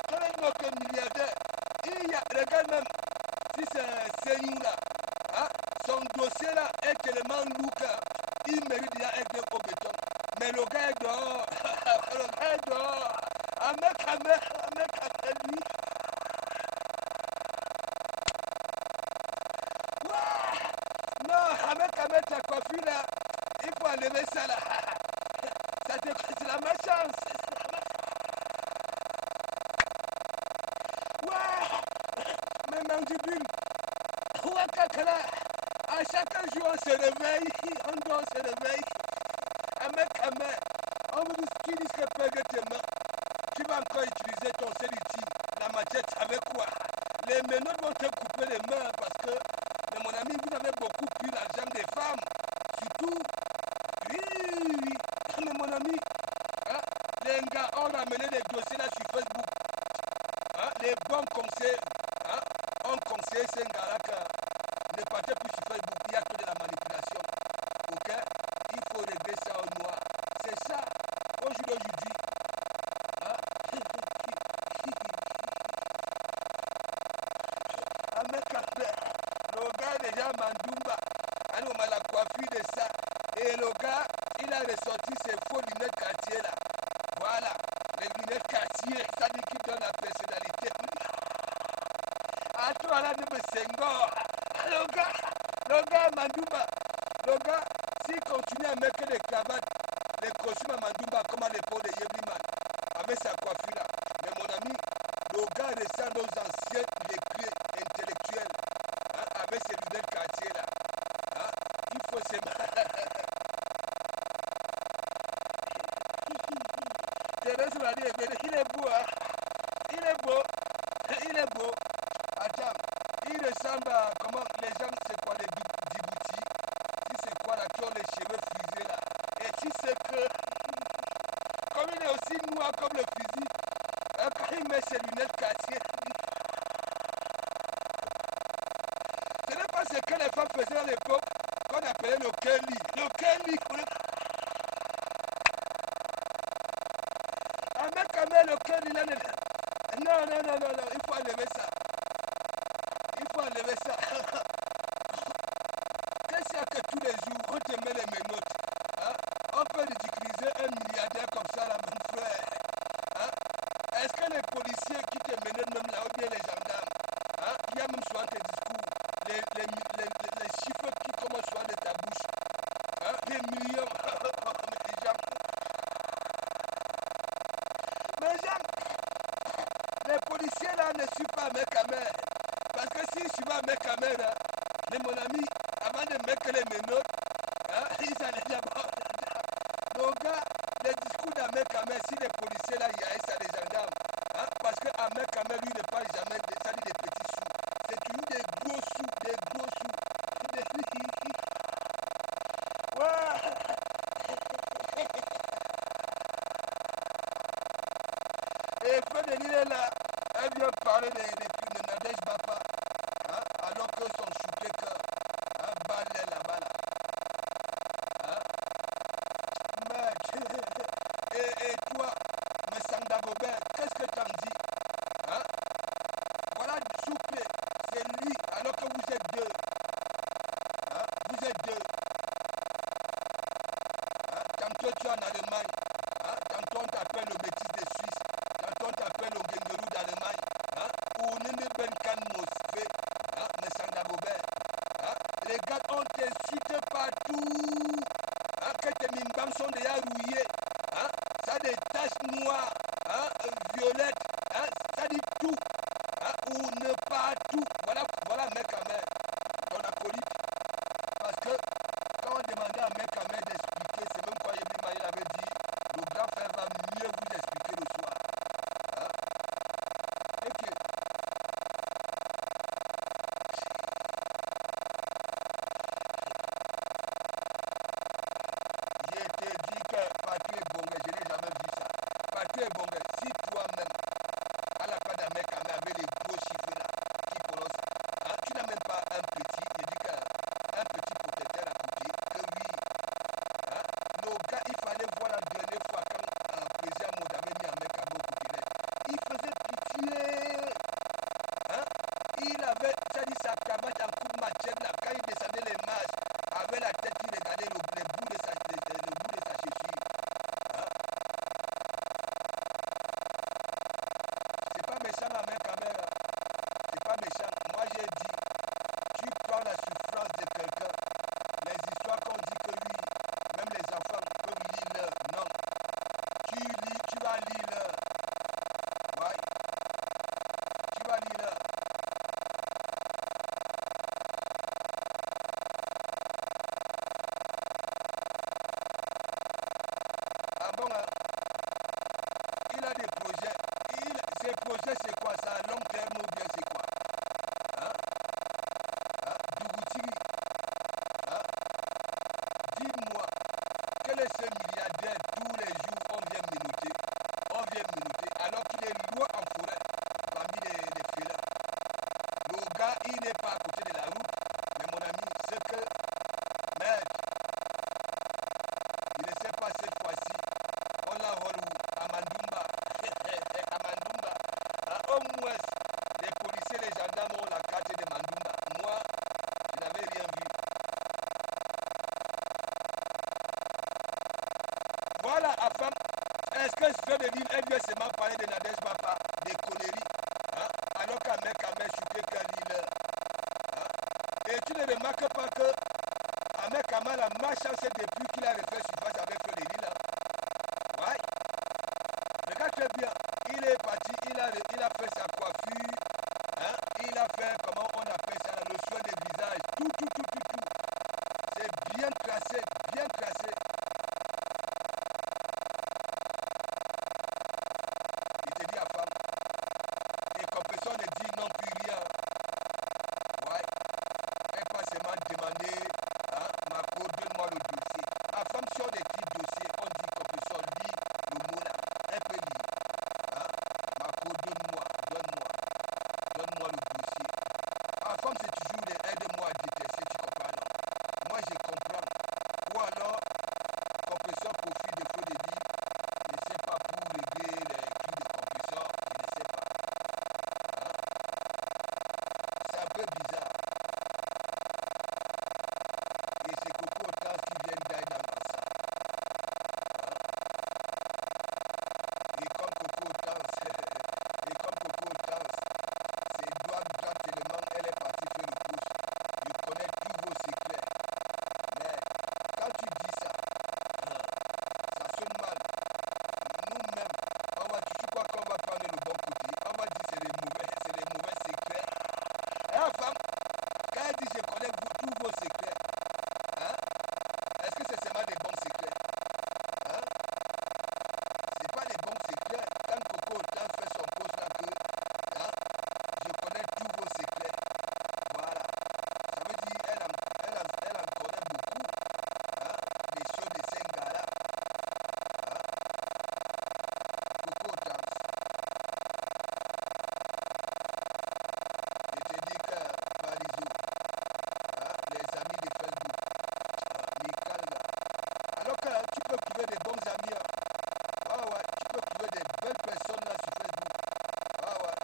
quand il est milliardaire, regarde même, si c'est Seigneur là, hein, son dossier là est tellement lourd qu'il mérite déjà être au béton. Mais le gars est dehors, le gars est dehors, un mec à lui. Non, avec ta coiffure là, il faut enlever ça là. C'est la malchance. Ouais, mais mandibule. Ouais, Kakala. À chaque jour, on se réveille, on doit se réveiller. Avec on vous dit qu'il dit que pègue tes mains. Tu vas encore utiliser ton cellulite, la machette avec quoi? Les menottes vont te couper les mains parce que, mais mon ami, vous avez beaucoup pris l'argent des femmes. Surtout, oui, mais mon ami, hein, les gars ont ramené des dossiers là sur Facebook. Hein, les bons conseils ont conseillé ces gars-là que ne partez plus sur Facebook, il n'y a que de la manipulation. Ok? Il faut régler ça au noir. C'est ça, aujourd'hui. Hein? Le gars déjà Mandumba, on m'a la coiffure de ça. Et le gars, il a ressorti ses faux lunettes quartier là. Voilà, les lunettes quartier, ça dit qu'il donne la personnalité. À toi là de me sengo. Le gars Mandumba, le gars, s'il continue à mettre des cravates, les costumes à Mandumba comme à l'époque de Yebliman, avec sa coiffure là. Mais mon ami, le gars ressemble aux anciens écrits intellectuels, hein, avec ses lunettes quartier là. Hein, il faut se il est beau, hein? Il est beau. Attends, il ressemble à comment les gens, c'est quoi les Djibouti? Si c'est quoi là, qui ont les cheveux frisés là. Et si c'est que, comme il est aussi noir comme le fusil, hein, quand il met ses lunettes quartier, ce n'est pas ce que les femmes faisaient à l'époque, qu'on appelait le Kelly. Le Kelly. Avec le Kelly là. Non, il faut enlever ça. Qu'est-ce qu'il y a que tous les jours, on te met les menottes, hein? On peut ridiculiser un milliardaire comme ça là, mon frère. Hein? Est-ce que les policiers qui te menottent même là, ou bien les gendarmes, hein? Il y a même souvent tes discours, les chiffres qui commencent souvent de ta bouche, hein? Les millions, mais les policiers là ne suivent pas mes caméras. Parce que s'ils suivent mes caméras, mais mon ami, avant de mettre les menottes, hein, ils allaient d'abord. Donc, les discours d'Ahmed Kamel, si les policiers là, il y a ça, les gendarmes, hein, parce que Ahmed Kamel, lui, ne parle jamais de ça, des petits sous. C'est toujours des gros sous. Ouais. Et Fred Denis est là, elle vient parler de Nadège Bapa, hein, alors que son shooté cœur, hein, balle là-bas là. Hein? Et toi, M. Sandagobert, qu'est-ce que tu en dis? Hein? Voilà, souple, c'est lui, alors que vous êtes deux. Hein? Vous êtes deux. Hein? Tantôt tu es en Allemagne, hein? Tantôt on t'appelle le bêtise de Suisse, tantôt on t'appelle le Gengerou d'Allemagne, hein? Ou Nene Benkan Mosfe, hein? M. Sandagobert. Hein? Les gars, on t'insulte partout. Hein? Que tes mimbams sont déjà rouillés. Hein? Ça a des taches noires, hein? Violettes, hein? Ça dit tout. Hein? Ou ne pas tout. Voilà mec à mec, ton acolyte. Parce que quand on demandait à mec à mec d'expliquer, c'est même quoi il avait dit, le grand frère va mieux vous expliquer le soir. Hein? Et que je te dis que Patrick Bonga, je n'ai jamais vu ça. Patrick Bonga, si toi-même, à la fin d'un mec avec les gros chiffres là, qui prononcent, hein, tu n'as même pas un petit, je dis qu'un Nadège, frère de Lille, elle vient seulement parler de Nadège Papa, des conneries. Hein? Alors qu'à mec, je suis quelqu'un Lille. Hein? Et tu ne remarques pas que Ahmed Kamal a malchancé depuis qu'il a refait surface avec frère de Lille. Ouais. Regarde très bien. Il est parti, il a fait sa coiffure. Hein? Il a fait, comment on appelle ça, le soin des visages. Tout. C'est bien tracé, bien tracé. Il te dit à femme. Et comme personne ne dit non plus rien. Ouais. Elle pas seulement demander, hein, Marco, donne-moi le dossier. La femme, si on écrit dossier, on dit comme personne lit le mot là. Elle peut lire. Hein? Marco, donne-moi le dossier. La femme, c'est toujours aide-moi à détester, tu comprends, non? Moi, je comprends. Ou alors, compresseur profite de feu de vie, je ne sais pas, pour régler les cris de compresseur, je ne sais pas. Hein? C'est un peu bizarre. Et c'est Coco Otas qui viennent d'aller dans ça. Hein? Et comme Coco Otas, c'est Edouard tellement elle est partie faire le pouce. Je connais tous vos secrets. Mais quand tu dis ça, ça sonne mal. Nous-mêmes, tu crois qu'on va prendre le bon côté. On va dire c'est les mauvais secrets. Et la femme, quand elle dit je connais tous vos secrets, hein? Est-ce que c'est seulement des bons secrets? Hein? C'est pas des bons secrets. Quand Coco Otas fait son post là que, hein, je connais tous vos secrets. Voilà. Ça veut dire elle en connaît beaucoup. Hein? Des choses de ces gars-là. Hein? Coco Otas. Je te dis que Parisou, hein, les amis de Facebook, Michael, alors que tu peux trouver des bons amis. Hein. Ah ouais, tu peux trouver des belles personnes là sur Facebook. Ah ouais.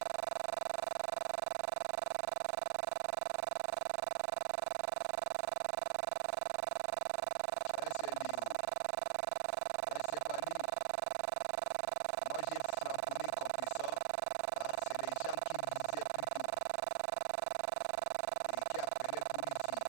C'est lié. C'est pas lié. Moi j'ai framponné comme ça. Hein, c'est les gens qui lisaient plutôt. Et qui appelaient pour lui dire.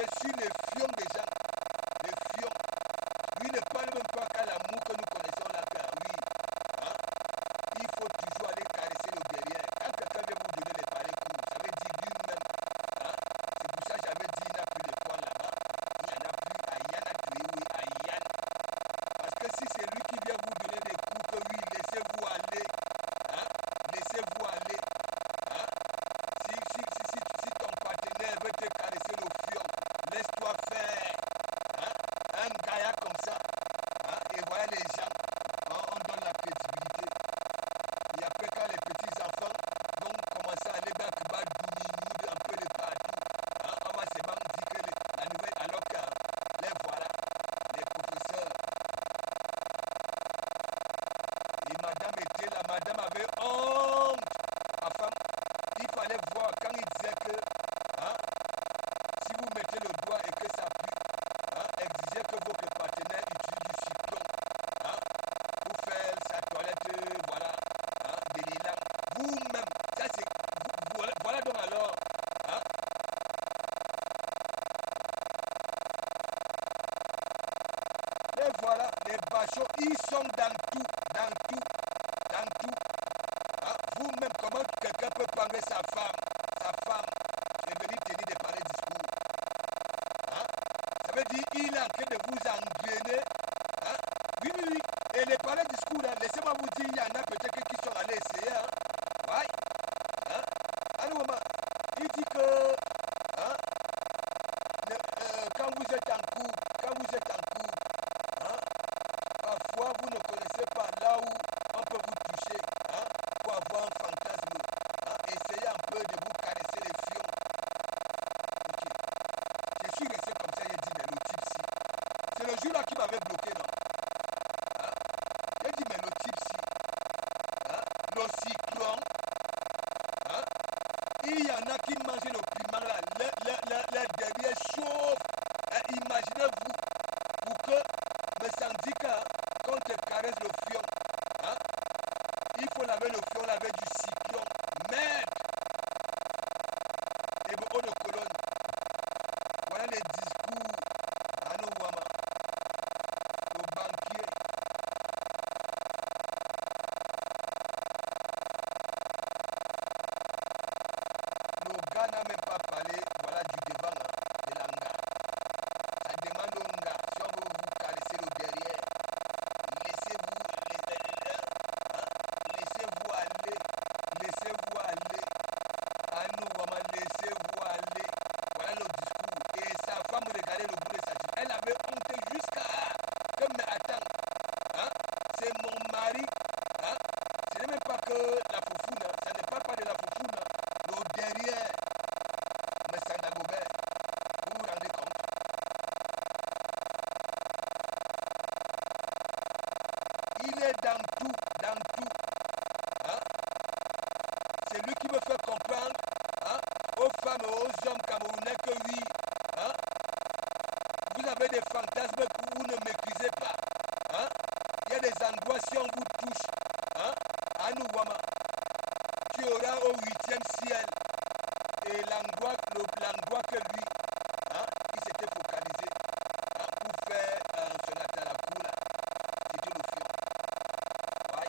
C'est sur les fions des gens. Les fions. Lui ne parle même pas qu'à l'amour que nous connaissons là. Oui. Hein? Il faut toujours aller caresser le derrière. Quand quelqu'un vient vous donner les pareils coups, ça veut dire lui-même. Hein? C'est pour ça que j'avais dit il n'y a plus de points là-bas. Il n'y en a plus. Ayan a tué, oui, Ayan. Parce que si c'est lui qui vient vous donner des coups, que oui, laissez-vous aller. Hein? Laissez-vous aller. Hein? Si ton partenaire veut te caresser le fion, laisse-toi faire. Hein? Un gars comme ça. Hein? Et voilà les gens. Hein? On donne la crédibilité. Et après, quand les petits enfants vont commencer à aller dans le bas un peu de partout, hein? On va se dire que la nouvelle, alors que les voilà, les professeurs. Et madame était là, madame avait honte. Enfin, il fallait voir quand il disait que hein, si vous mettez le doigt et que ça pue, hein, exigez que votre partenaire utilise du cyclone hein, pour faire sa toilette, voilà, hein, de l'élan. Vous-même, ça c'est. Voilà donc alors. Hein, et voilà, les bachos, ils sont dans tout, dans tout, dans tout. Hein, vous-même, comment quelqu'un peut prendre sa femme, qui est venue tenir des pareils discours. Hein? Ça veut dire qu'il est en train de vous engrainer. Hein? Oui, oui, oui. Et les pareils discours, là, laissez-moi vous dire, il y en a peut-être qui sont allés essayer. Hein? Ouais. Hein? Alors, maman, il dit que hein, quand vous êtes en couple, hein, parfois vous ne connaissez pas là où on peut vous toucher hein, pour avoir un fantasme. Hein, essayez un peu de vous caresser les fions. Ok. Je suis resté comme ça, j'ai dit, mais le type si. C'est le jour là qui m'avait bloqué, non? Hein? J'ai dit, mais le type si. Hein? Le cyclone. Hein? Il y en a qui mangent le piment là. Le derrière chauffe. Hein, imaginez-vous, pour que me syndicat, quand tu caresses le fion, hein, il faut laver le fion avec du cyclone. Merde! Et beaucoup de colonnes. Voilà les discours à nos mamans. Le banquier. Le gars n'a même pas parlé voilà, du devant hein, de l'anga. Ça demande au gars, si on veut vous caresser le derrière, laissez-vous aller. Laissez-vous aller. À nous, maman, laissez-vous aller. Voilà le discours. Et sa femme regardait le bout de sa tête. Elle avait honte jusqu'à. Comme, mais attends, hein, c'est mon mari. Hein, ce n'est même pas que la foufoune. Ça ne parle pas de la foufoune. Le derrière, mais Sanda Gobert. Vous vous rendez compte? Il est dans tout, dans tout. Hein? C'est lui qui me fait comprendre hein, aux femmes et aux hommes camerounais que oui, hein, vous avez des fantasmes que vous ne maîtrisez pas. Hein? Il y a des endroits, si on vous touche, hein, à nous, Wama, tu auras au 8e ciel. Et l'endroit que lui, hein, il s'était focalisé hein, pour faire son atalakou là, c'était le fion. Ouais.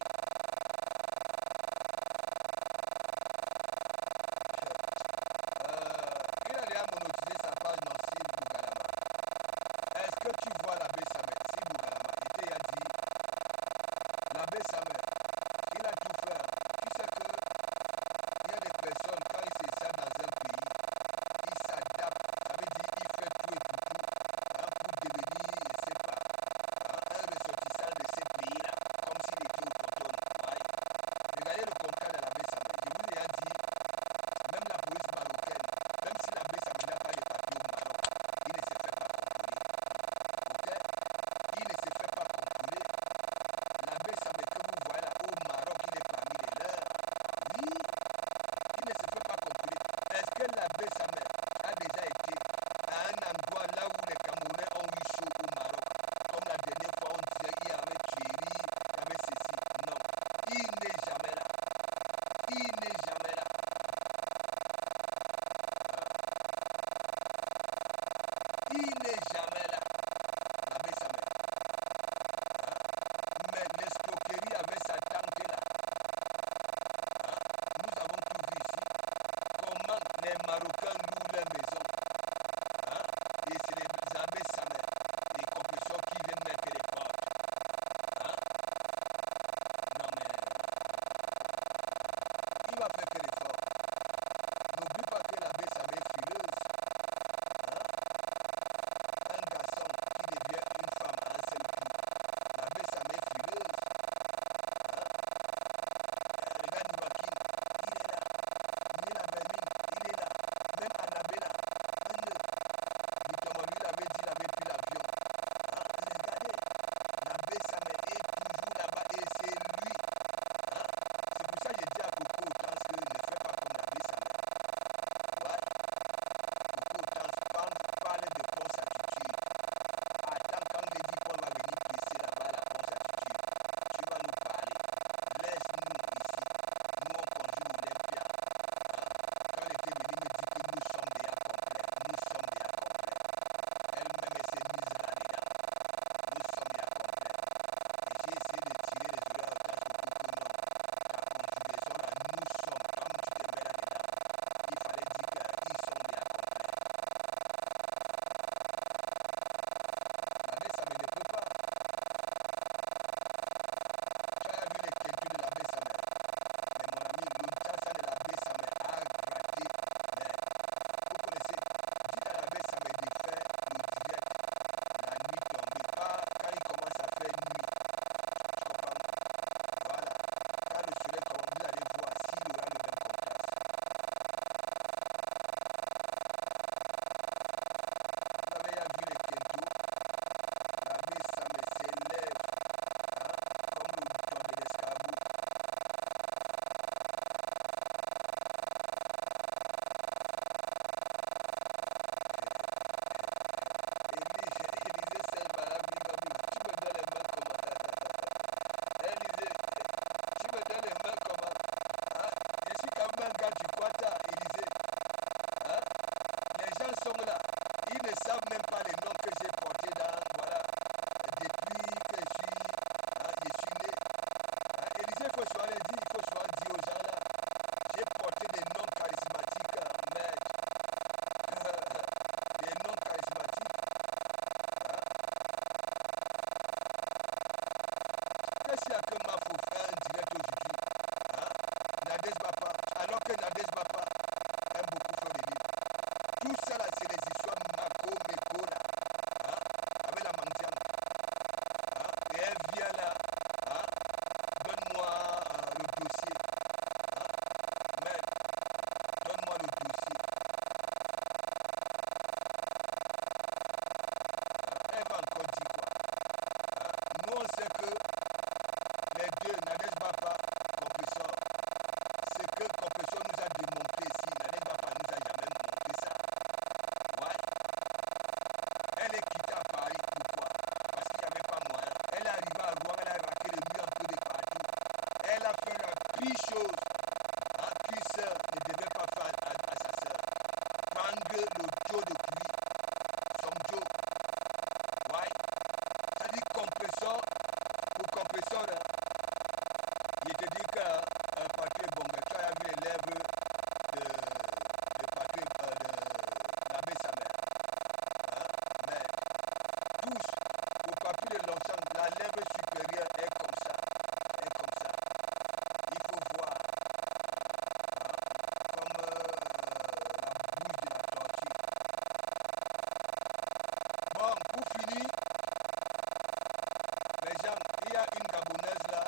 pire chose qu'une sœur ne devait pas faire à sa sœur. Prendre le Joe de cuit, son Joe. Ouais. Ça dit compresseur, pour compresseur, il te dit que Patrick Bonga, tu as vu les lèvres de Patrick, de l'abbé Samuel. Mais tous, pour papier de l'ensemble, la lèvre supérieure est comme ça. Il faut voir comme la bouche de la tortue. Bon, pour finir, les gens, il y a une Gabonaise là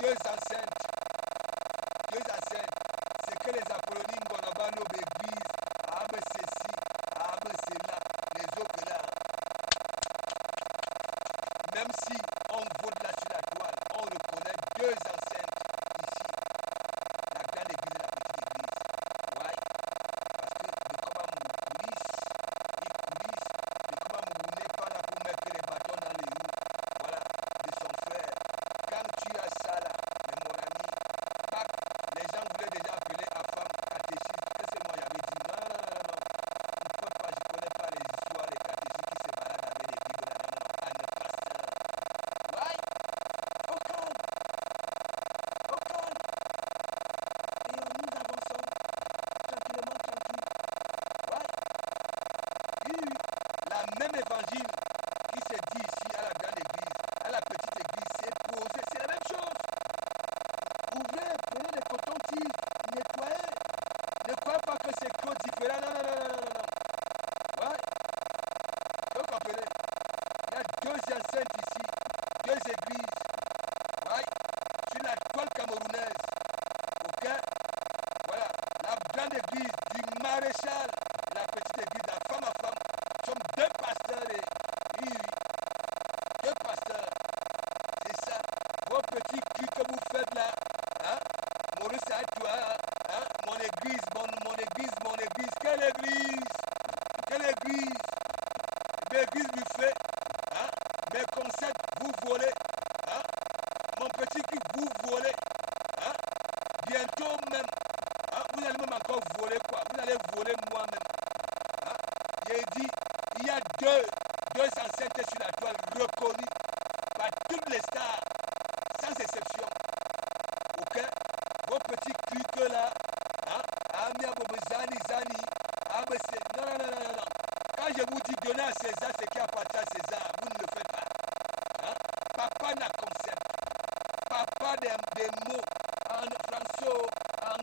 deux enceintes. C'est que les Apollonies Ngonabano l'église, Abe ceci, Abe cela, les autres là. Même si on vote là sur la toile, on reconnaît deux enceintes ici. La grande église et la petite église. Ouais. Parce que le combat coulisse. Le combat n'est pas là pour mettre les bâtons dans les roues. Voilà, de son frère. Quand tu as ça là, mais mon ami, pac, les gens voulaient déjà appeler à femme catéchiste. Qu'est-ce que moi j'avais dit? Non. Je ne peux pas, je ne connais pas les histoires des catéchistes qui se baladent avec les Bibles. Non. Ne pasteur. Ouais. Au calme. Et nous avançons tranquillement, tranquille. Ouais. Oui. La même évangile qui se dit ici à la grande église, à la petite église, c'est posé, c'est la même chose. Ouvrez, prenez les cotons-tiges, nettoyez. Ne croyez pas que c'est que différent. Non. Ouais. Donc, comprenez, il y a deux enceintes ici, deux églises. Ouais. Sur la toile camerounaise. Ok. Voilà. La grande église du maréchal, la petite église, la femme à femme. Nous sommes deux pasteurs et oui. Deux pasteurs. C'est ça. Vos petits culs que vous faites là. Hein? Maurice à toi. Hein? Mon église. Quelle église? L'église lui fait. Hein? Mes concepts, vous volez. Hein? Mon petit cul, vous volez. Hein? Bientôt même. Hein? Vous allez même encore voler quoi? Vous allez voler moi-même. Hein? J'ai dit, il y a deux enceintes sur la toile reconnues par toutes les stars, sans exception. Ok? Vos petits clics là, hein? Amia Bobezani, non. Quand je vous dis donner à César ce qui appartient à César, vous ne le faites pas. Hein? Papa n'a concept. Papa des mots en français, en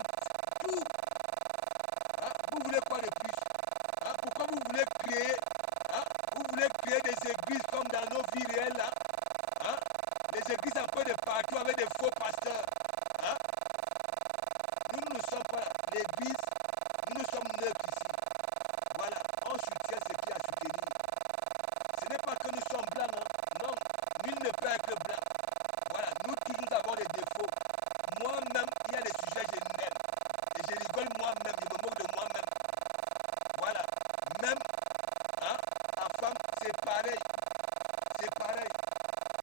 tout. Hein? Vous voulez quoi de plus? Hein? Pourquoi vous voulez créer? Hein? Vous voulez créer des églises comme dans nos vies réelles là? Hein? Les églises un peu de partout avec des faux pasteurs. Hein? Nous ne sommes pas l'église, nous sommes neutres ici. Voilà, on soutient ce qui a soutenu. Ce n'est pas que nous sommes blancs, hein? Non, nul ne peut être blanc. Voilà, nous tous nous avons des défauts. Moi-même, il y a des sujets que je n'aime. Et je rigole moi-même, je me moque de moi-même. Voilà, même hein, en femme, c'est pareil.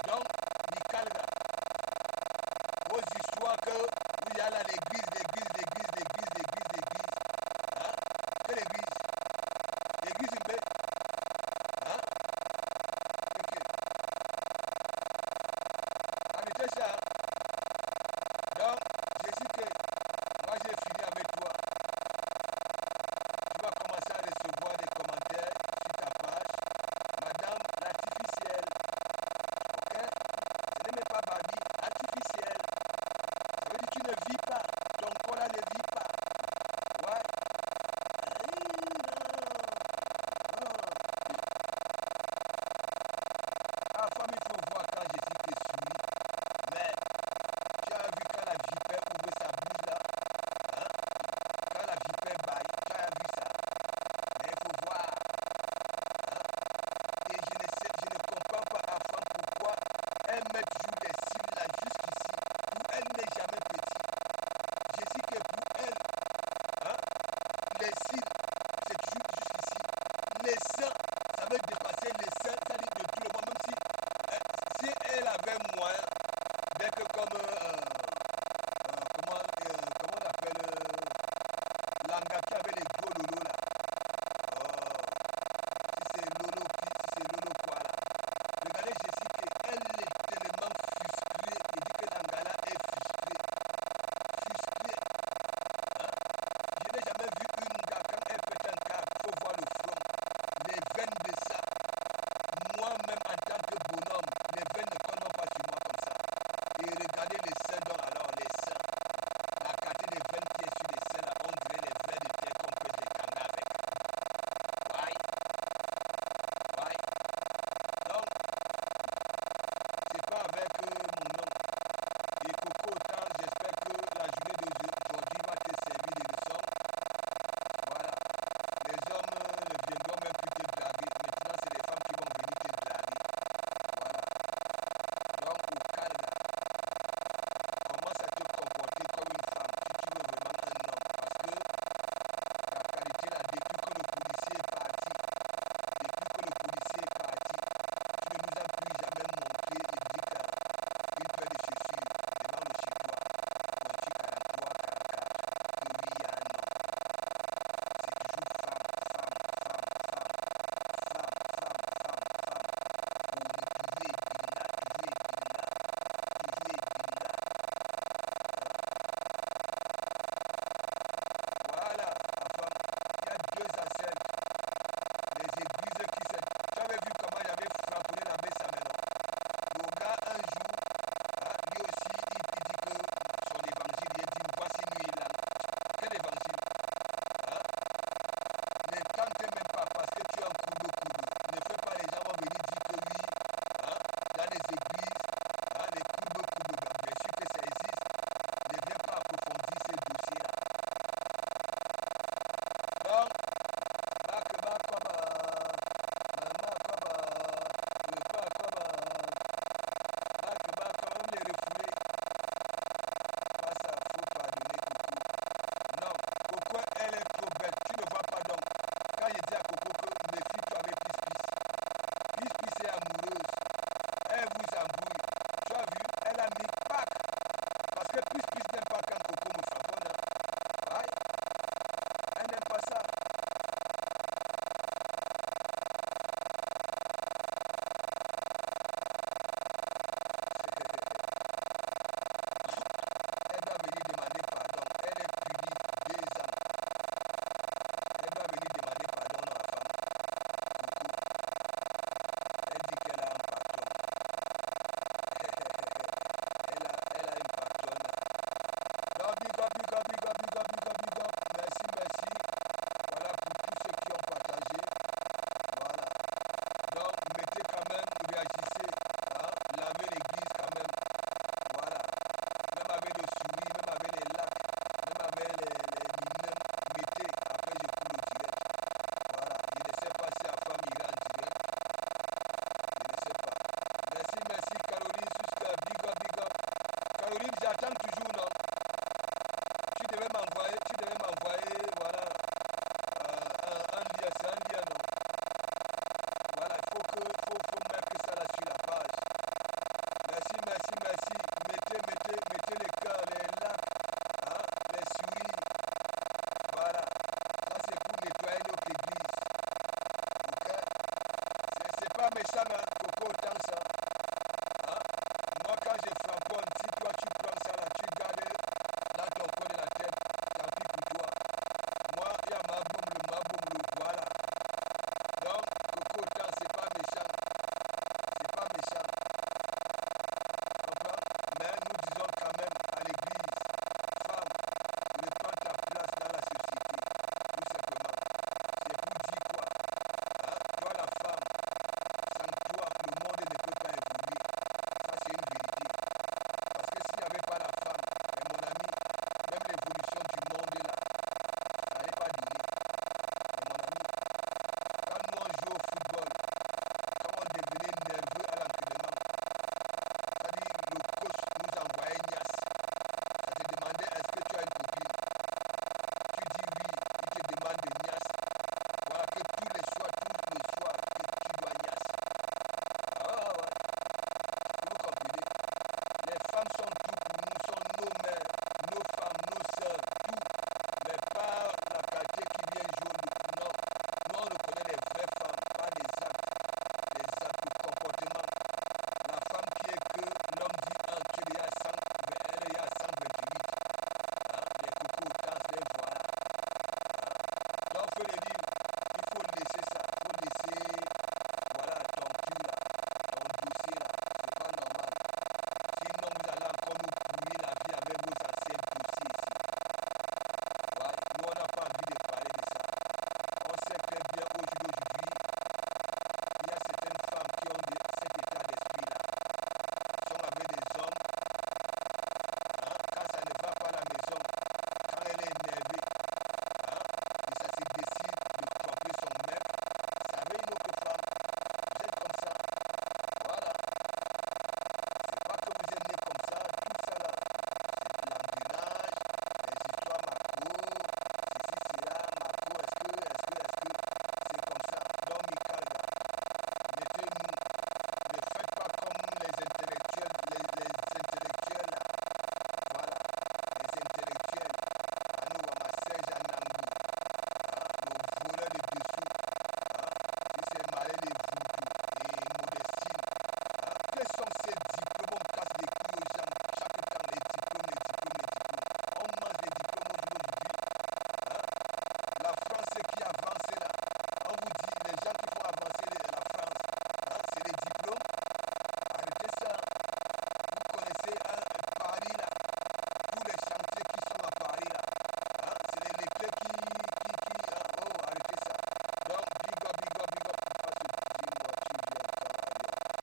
Donc, Nikalga, vos histoires que vous y allez à l'église. Hein? Quelle église? L'église une hein? Okay. t'attends toujours, non? Tu devais m'envoyer, voilà, un lien, c'est un lien, non? Voilà, faut mettre ça là sur la page. Merci, merci, merci. Mettez les cœurs, les lacs, hein, les souris. Voilà. Ça, c'est pour nettoyer notre église. Ok? C'est pas méchant, hein, Coco, autant ça. Hein? Moi, quand je flamponne, si toi, tu prends ça là, tu gardes dans ton coin de la tête, tant pis pour toi. Moi, il y a ma boum, voilà. Donc, Coco, autant, c'est pas méchant. C'est pas méchant. Comprends? Mais nous disons quand même à l'église, femme, reprends ta place dans la société. Tout simplement. C'est pour dire quoi? Hein? Toi, la femme, sans toi, le monde ne peut pas évoluer. Ça, c'est une vérité. Parce que s'il n'y avait pas la femme, et mon ami, même l'évolution du monde là, ça n'allait pas donner. Et mon ami, quand nous on joue au football, quand on devenait nerveux à l'entraînement, c'est-à-dire le coach nous envoyait Nias. Ça te demandait est-ce que tu as une copine? Tu dis oui, il te demande de Nias. Voilà que tous les soirs, que tu dois Nias. Ah ouais, vous comprenez? Les femmes sont tout pour nous, sont nos mères, nos femmes, nos sœurs, tout. Mais pas la qualité qui vient jouer. Non, nous on reconnaît les vraies femmes, pas des actes de comportement. La femme qui est que l'homme dit un qu'il y a 100, mais elle est à 128. Hein, les cocos dansent, les voilà. Hein. Donc, il faut le dire, il faut laisser ça, il faut laisser, voilà, ton cul là, ton dossier là, c'est pas normal. Sinon, vous allez encore nous pourrir la vie avec vos anciens dossiers ici. Ouais, nous, on n'a pas envie de parler de ça. On sait très bien aujourd'hui, il y a certaines femmes qui ont cet état d'esprit-là. Sont avec des hommes, hein, quand ça ne va pas à la maison, quand elle est énervée, hein, et ça se décide de tromper son mec, c'est avec une autre femme. Vous êtes comme ça. Voilà. C'est pas que vous êtes né comme ça, tout ça là. C'est l'engrenage, les histoires Marco, ceci, cela, Marco, est-ce que, c'est comme ça. Donc, Michael, mettez-nous, ne faites pas comme les intellectuels, les intellectuels là. Voilà, les intellectuels, à nous, à Marseille, à Nangou, hein, nos voleurs de dessous, hein, qui s'est malé les voodoo et Modestine. Hein, quels sont ces diplômes? On casse les couilles aux gens chaque temps, les diplômes. On mange les diplômes aujourd'hui. Hein. La France, c'est qui avance là. On vous dit, les gens qui font avancer la France, hein, c'est les diplômes. Arrêtez ça. Vous connaissez Paris là. Tous les chantiers qui sont à Paris là. Hein, c'est les clés qui hein, oh, arrêtez ça. Donc, big up. Parce que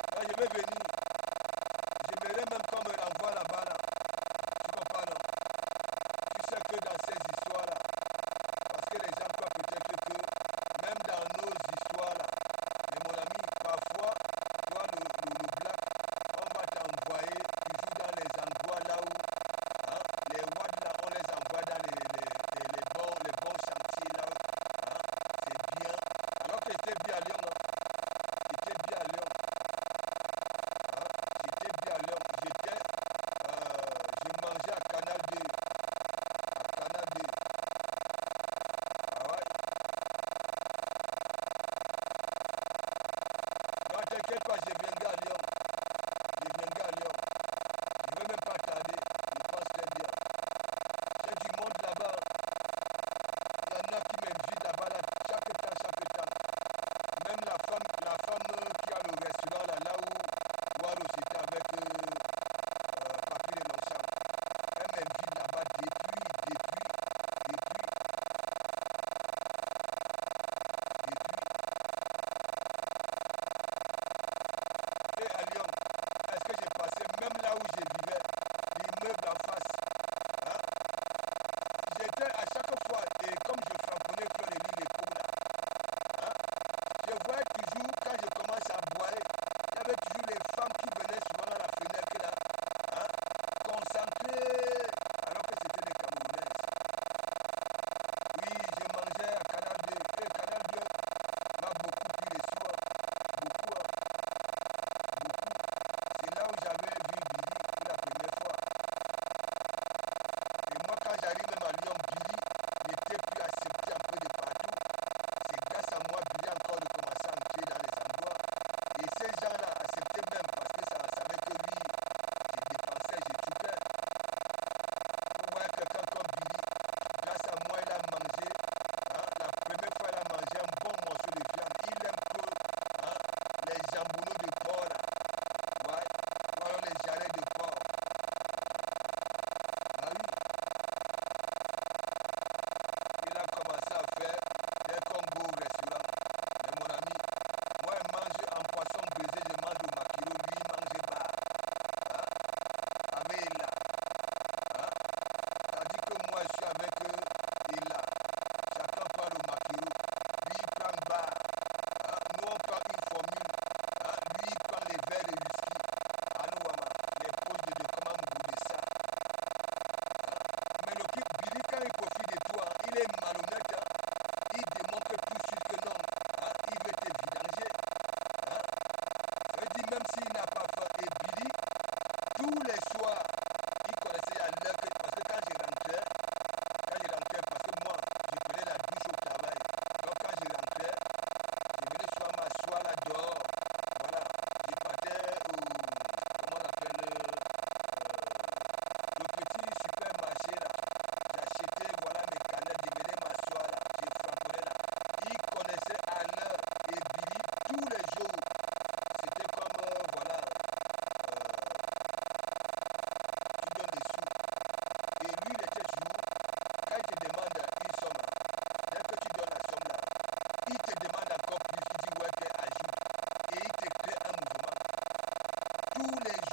moi, je vais venir. J'aimerais même qu'on me renvoie là-bas là. Tu comprends non? Tu sais que dans ces histoires là, parce que les gens croient peut-être que même dans nos histoires là, mais mon ami, parfois, toi le black, on va t'envoyer toujours dans les endroits là où, hein, les wads là, on les envoie dans les bons chantiers là, hein, c'est bien. Alors qu'il était bien à Lyon, hein. Il était bien à Lyon. tous les